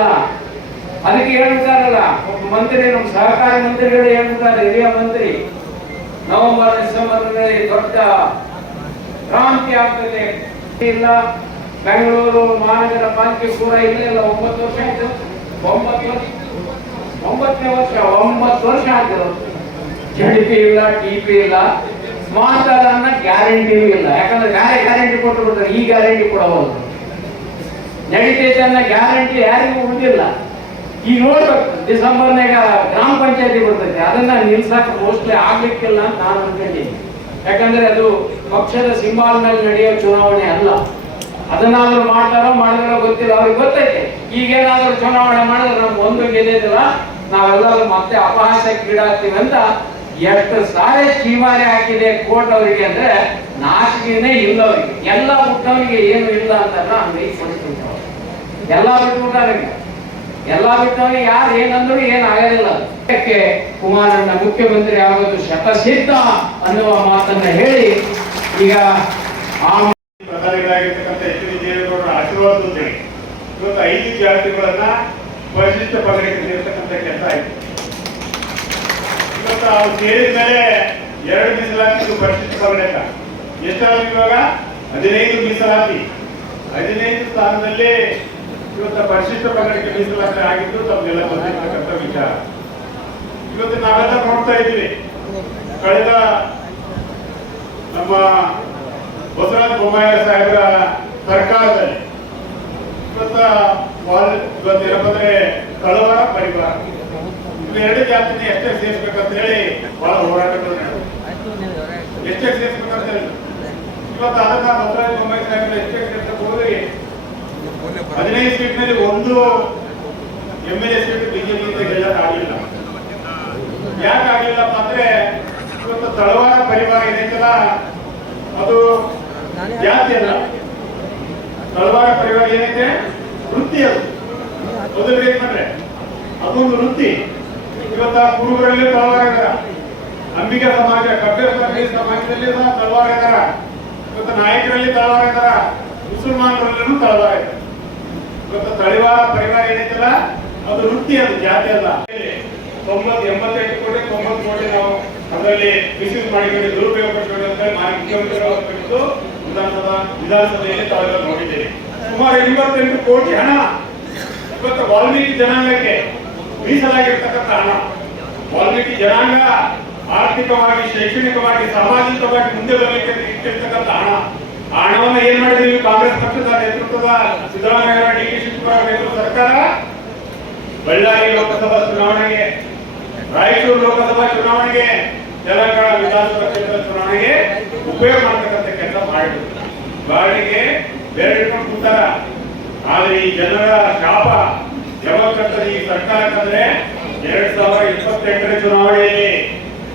B: ಅದಕ್ಕೆ ಹೇಳ್ತಾರಲ್ಲ ಒಬ್ಬ ಮಂತ್ರಿ, ನಮ್ಮ ಸಹಕಾರಿ ಮಂತ್ರಿಗಳು ಹೇಳ್ತಾರೆ ಹಿರಿಯ ಮಂತ್ರಿ. ನವೆಂಬರ್, ಡಿಸೆಂಬರ್ನಲ್ಲಿ ದೊಡ್ಡ ಕ್ರಾಂತಿ ಆಗ್ತದೆ. ಇಲ್ಲ, ಬೆಂಗಳೂರು ಮಹಾನಗರ ಪಾಲಿಕೆ ಕೂಡ ಇಲ್ಲ ಒಂಬತ್ತು ವರ್ಷ ಆಯ್ತು. ಒಂಬತ್ತು ವರ್ಷ, ಒಂಬತ್ತನೇ ವರ್ಷ, ಒಂಬತ್ತು ವರ್ಷ ಆಗಿರೋದು ಜಡಿಪಿ ಇಲ್ಲ ಟಿಪಿ ಇಲ್ಲ ಮಾತಾಡನ್ನ ಗ್ಯಾರಂಟಿ ಇಲ್ಲ. ಯಾಕಂದ್ರೆ ಬೇರೆ ಗ್ಯಾರಂಟಿ ಕೊಟ್ಟು ಈ ಗ್ಯಾರಂಟಿ ಕೊಡಬಹುದು ಅನ್ನೋ ಗ್ಯಾರಂಟಿ ಯಾರಿಗೂ ಉಳಿದಿಲ್ಲ ಈಗ ನೋಡ್ಬೇಕು ಡಿಸೆಂಬರ್ನಾಗ ಗ್ರಾಮ ಪಂಚಾಯತಿ ಬರ್ತೈತೆ. ಅದನ್ನ ನಿಲ್ಸಕ್ ಮೋಸ್ಟ್ಲಿ ಆಗ್ಲಿಕ್ಕಿಲ್ಲ ಅಂತ ನಾನು ಅನ್ಕೊಂಡಿದ್ದೀನಿ. ಯಾಕಂದ್ರೆ ಅದು ಪಕ್ಷದ ಸಿಂಬಾಲ್ ಮೇಲೆ ನಡೆಯೋ ಚುನಾವಣೆ ಅಲ್ಲ. ಅದನ್ನಾದ್ರೂ ಮಾಡ್ತಾರೋ ಮಾಡಿದಾರೋ ಗೊತ್ತಿಲ್ಲ. ಅವ್ರಿಗೆ ಗೊತ್ತೈತೆ. ಈಗೇನಾದ್ರೂ ಚುನಾವಣೆ ಮಾಡಿದ್ರೆ ನಮ್ಗೆ ಒಂದು ಗೆದ್ದಿಲ್ಲ ನಾವೆಲ್ಲರೂ ಮತ್ತೆ ಅಪಹಾಸ್ಯಕ್ಕೀಡಾಗ್ತೀವಿ ಅಂತ ಎಷ್ಟು ಸಾರಿ ಚೀಮಾರಿ ಹಾಕಿದೆ ಕೋರ್ಟ್ ಅವರಿಗೆ ಅಂದ್ರೆ ನಾಚಿಕೆನೇ ಇಲ್ಲ ಅವರಿಗೆ. ಎಲ್ಲ ಬಿಟ್ಟವನಿಗೆ ಏನು ಇಲ್ಲ ಅಂತ ನಾನು ಎಲ್ಲ ಬಿಟ್ಬಿಟ್ಟಾರೆ. ಎಲ್ಲ ಬಿಟ್ಟವನಿಗೆ ಯಾರು ಏನಂದ್ರು ಏನು ಆಗಲಿಲ್ಲ ಅದಕ್ಕೆ ಕುಮಾರಣ್ಣ ಮುಖ್ಯಮಂತ್ರಿ ಆಗೋದು ಶತಸಿದ್ಧ ಅನ್ನುವ ಮಾತನ್ನ ಹೇಳಿ, ಈಗ ಆ
C: ಪ್ರಧಾನಿಗಳಾಗಿರ್ತಕ್ಕಂಥ ಎಚ್ ಡಿ ದೇವೇಗೌಡರ ಆಶೀರ್ವಾದ ಅಂತೇಳಿ ಇವತ್ತು ಐದು ಜಾತಿಗಳನ್ನ ಪರಿಶಿಷ್ಟ ಸೇರ್ತಕ್ಕಂಥ ಕೆಲಸ ಆಯ್ತು. ಇವತ್ತು ಅವ್ರು ಸೇರಿದ ಮೇಲೆ ಎರಡು ಮೀಸಲಾತಿ ಪರಿಶಿಷ್ಟ ಪದಕ ಎಷ್ಟಾಗಿ ಇವಾಗ? ಹದಿನೈದು ಮೀಸಲಾತಿ. ಹದಿನೈದು ಸ್ಥಾನದಲ್ಲಿ ಇವತ್ತು ಪರಿಶಿಷ್ಟ ಪಂಗಡಕ್ಕೆ ಮೀಸಲಾತಿ ಆಗಿದ್ದು ತಮಗೆಲ್ಲ ಗೊತ್ತಿರ್ತಕ್ಕಂಥ ವಿಚಾರ. ಇವತ್ತು ನಾವೆಲ್ಲ ನೋಡ್ತಾ ಇದ್ದೀವಿ. ಕಳೆದ ನಮ್ಮ ಬಸವರಾಜ ಬೊಮ್ಮಾಯಿ ಸಾಹೇಬರ ಸರ್ಕಾರದಲ್ಲಿ ಇವತ್ತ ಇವತ್ತೇನಪ್ಪಂದ್ರೆ ಕಳವಾರ ಪರಿವಾರ. ಇವೆರಡು ಜಾತಿನ ಎಷ್ಟೇ ಸೇರಿಸ್ಬೇಕಂತ ಹೇಳಿ ಬಹಳ ಹೋರಾಟಗಳು ನಡೆದವು ಎಷ್ಟೇ ಸೇರಿಸ್ಬೇಕಂತ ಹೇಳಿ ಇವತ್ತು ಅದನ್ನ ಬಸವರಾಜ ಬೊಮ್ಮಾಯಿ ಸಾಹೇಬರ ಎಷ್ಟೇ ಸೇರ್ಸಕ್ ಹೋದ್ರಿ ಸೀಟ್ ಮೇಲೆ ಒಂದು M L A seat BJP ಗೆಲ್ಲಕ್ ಆಗಿಲ್ಲ. ಯಾಕೆ ಆಗಿಲ್ಲಪ್ಪ ಅಂದ್ರೆ ಇವತ್ತು ತಳವಾರ ಪರಿವಾರ ಏನೈತಲ್ಲ ಅದು ಜಾತಿ ಅಲ್ಲ. ತಳವಾರ ಪರಿವಾರ ಏನೈತೆ? ವೃತ್ತಿ ಅದು. ಮೊದಲು ಏನ್ಮಾಡ್ರೆ ಅದೊಂದು ವೃತ್ತಿ. ಇವತ್ತ ಕುರುಬರಲ್ಲಿ ತಳವಾರ ಇದಾರ. ಅಂಬಿಗಾ ಸಮಾಜ, ಕಬ್ಬೇರ ಸಮಾಜ ಸಮಾಜದಲ್ಲಿ ತಳವಾರ ಇದಾರ. ಇವತ್ತು ನಾಯಕರಲ್ಲಿ ತಳವಾರ ಇದಾರ. ಮುಸಲ್ಮಾನರಲ್ಲೂ ತಳವಾರ ಇವತ್ತು ತಳಿವಾರ ಪರಿವಾರ ಏನೈತಲ್ಲ ಅದು ವೃತ್ತಿ ಅದು, ಜಾತಿ ಅಲ್ಲ. ತೊಂಬತ್, ಎಂಬತ್ತೆಂಟು ಕೋಟಿ ತೊಂಬತ್ತು ಕೋಟಿ ನಾವು ಅದರಲ್ಲಿ ಮಿಸ್ಯೂಸ್ ಮಾಡಿಕೊಂಡು ದುರುಪಯೋಗ ಪಡಿಸಿಕೊಂಡು ಅಂತ ಮಾನ್ಯ ಮುಖ್ಯಮಂತ್ರಿಗಳು ವಿಧಾನಸಭಾ, ವಿಧಾನಸಭೆಯಲ್ಲಿ ತಾವೆಲ್ಲ ನೋಡಿದ್ದೇವೆ. ಸುಮಾರು ಎಂಬತ್ತೆಂಟು ಕೋಟಿ ಹಣ ಇವತ್ತು ವಾಲ್ಮೀಕಿ ಜನಾಂಗಕ್ಕೆ ಮೀಸಲಾಗಿರ್ತಕ್ಕಂಥ ಹಣ. ವಾಲ್ಮೀಕಿ ಜನಾಂಗ ಆರ್ಥಿಕವಾಗಿ, ಶೈಕ್ಷಣಿಕವಾಗಿ, ಸಾಮಾಜಿಕವಾಗಿ ಮುಂದೆ ಬರಲಿಕ್ಕೆ ಇಟ್ಟಿರ್ತಕ್ಕಂಥ ಹಣ. ಹಣವನ್ನು ಏನ್ ಮಾಡಿದ್ರಿ? ಕಾಂಗ್ರೆಸ್ ಪಕ್ಷದ ನೇತೃತ್ವದ ಸಿದ್ದರಾಮಯ್ಯ ಡಿ ಕೆ ಶಿವಕುಮಾರ್ ಸರ್ಕಾರ? ಬಳ್ಳಾರಿ ಲೋಕಸಭಾ ಚುನಾವಣೆಗೆ, ರಾಯಚೂರು ಲೋಕಸಭಾ ಚುನಾವಣೆಗೆ, ತೆಲಂಗಾಣ ವಿಧಾನಸಭಾ ಕ್ಷೇತ್ರ ಚುನಾವಣೆಗೆ ಉಪಯೋಗ ಮಾಡ್ತಕ್ಕಂಥ ಕೆಲಸ ಮಾಡಿದ್ರು. ಬಾಳಿಗೆ ಬೇರೆಡ್ಕೊಂಡು ಕೂತಾರ. ಆದ್ರೆ ಈ ಜನರ ಶಾಪ ಯಾವಾಗ ಈ ಸರ್ಕಾರಕ್ಕಂದ್ರೆ ಎರಡ್ ಸಾವಿರದ ಇಪ್ಪತ್ತೆಂಟನೇ ಚುನಾವಣೆಯಲ್ಲಿ.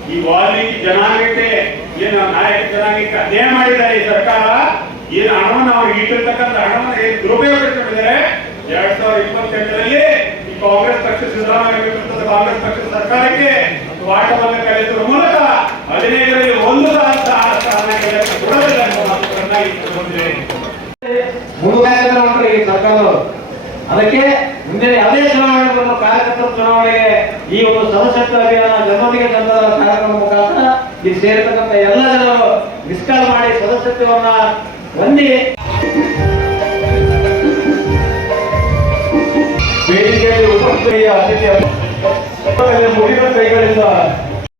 C: ಈ ವಾಲ್ಮೀಕಿ ಜನಾಂಗಕ್ಕೆ ಏನು ನಾಯಕ ಜನಾಂಗಕ್ಕೆ ಅನ್ಯಾಯ ಮಾಡಿದ್ದಾರೆ ಈ ಸರ್ಕಾರ ಏನು ಹಣವನ್ನು ಅವ್ರಿಗೆ ಇಟ್ಟಿರ್ತಕ್ಕಂಥ ಹಣವನ್ನು ಏನು ದುರುಪಯೋಗ ಮಾಡಿದ್ದಾರೆ ಎರಡ್ ಸಾವಿರದ ಇಪ್ಪತ್ತೆಂಟರಲ್ಲಿ ಈ ಕಾಂಗ್ರೆಸ್ ಪಕ್ಷ ಸಿದ್ದರಾಮಯ್ಯ ಕಾಂಗ್ರೆಸ್ ಪಕ್ಷದ ಸರ್ಕಾರಕ್ಕೆ ಪಾಠವನ್ನು ಕಲಿಸುವ ಮೂಲಕ ಹದಿನೈದರಲ್ಲಿ ಒಂದು ಸ್ಥಾನ ಕೊಡಲಿಲ್ಲ
B: ಅದಕ್ಕೆ ಮುಂದೆ ಅದೇ ಚುನಾವಣೆ ಕಾರ್ಯಕರ್ತರ ಚುನಾವಣೆಗೆ ಈ ಒಂದು ಸದಸ್ಯತ್ವ ಅಭಿಯಾನ ಜನರಿಗೆ ತಂದ ಕಾರ್ಯಕ್ರಮ ಮುಖಾಂತರ ಇಲ್ಲಿ ಸೇರ್ತಕ್ಕಂಥ ಎಲ್ಲ ಜನರು ಮಿಸ್ಕಾಲ್ ಮಾಡಿ ಸದಸ್ಯತ್ವವನ್ನ ಹೊಂದಿ ವೇದಿಕೆಯಲ್ಲಿ ಉಪಸ್ಥಿತಿಯ ಅತಿಥಿ ಮುಗಿದ ಕೈಗಳಿಂದ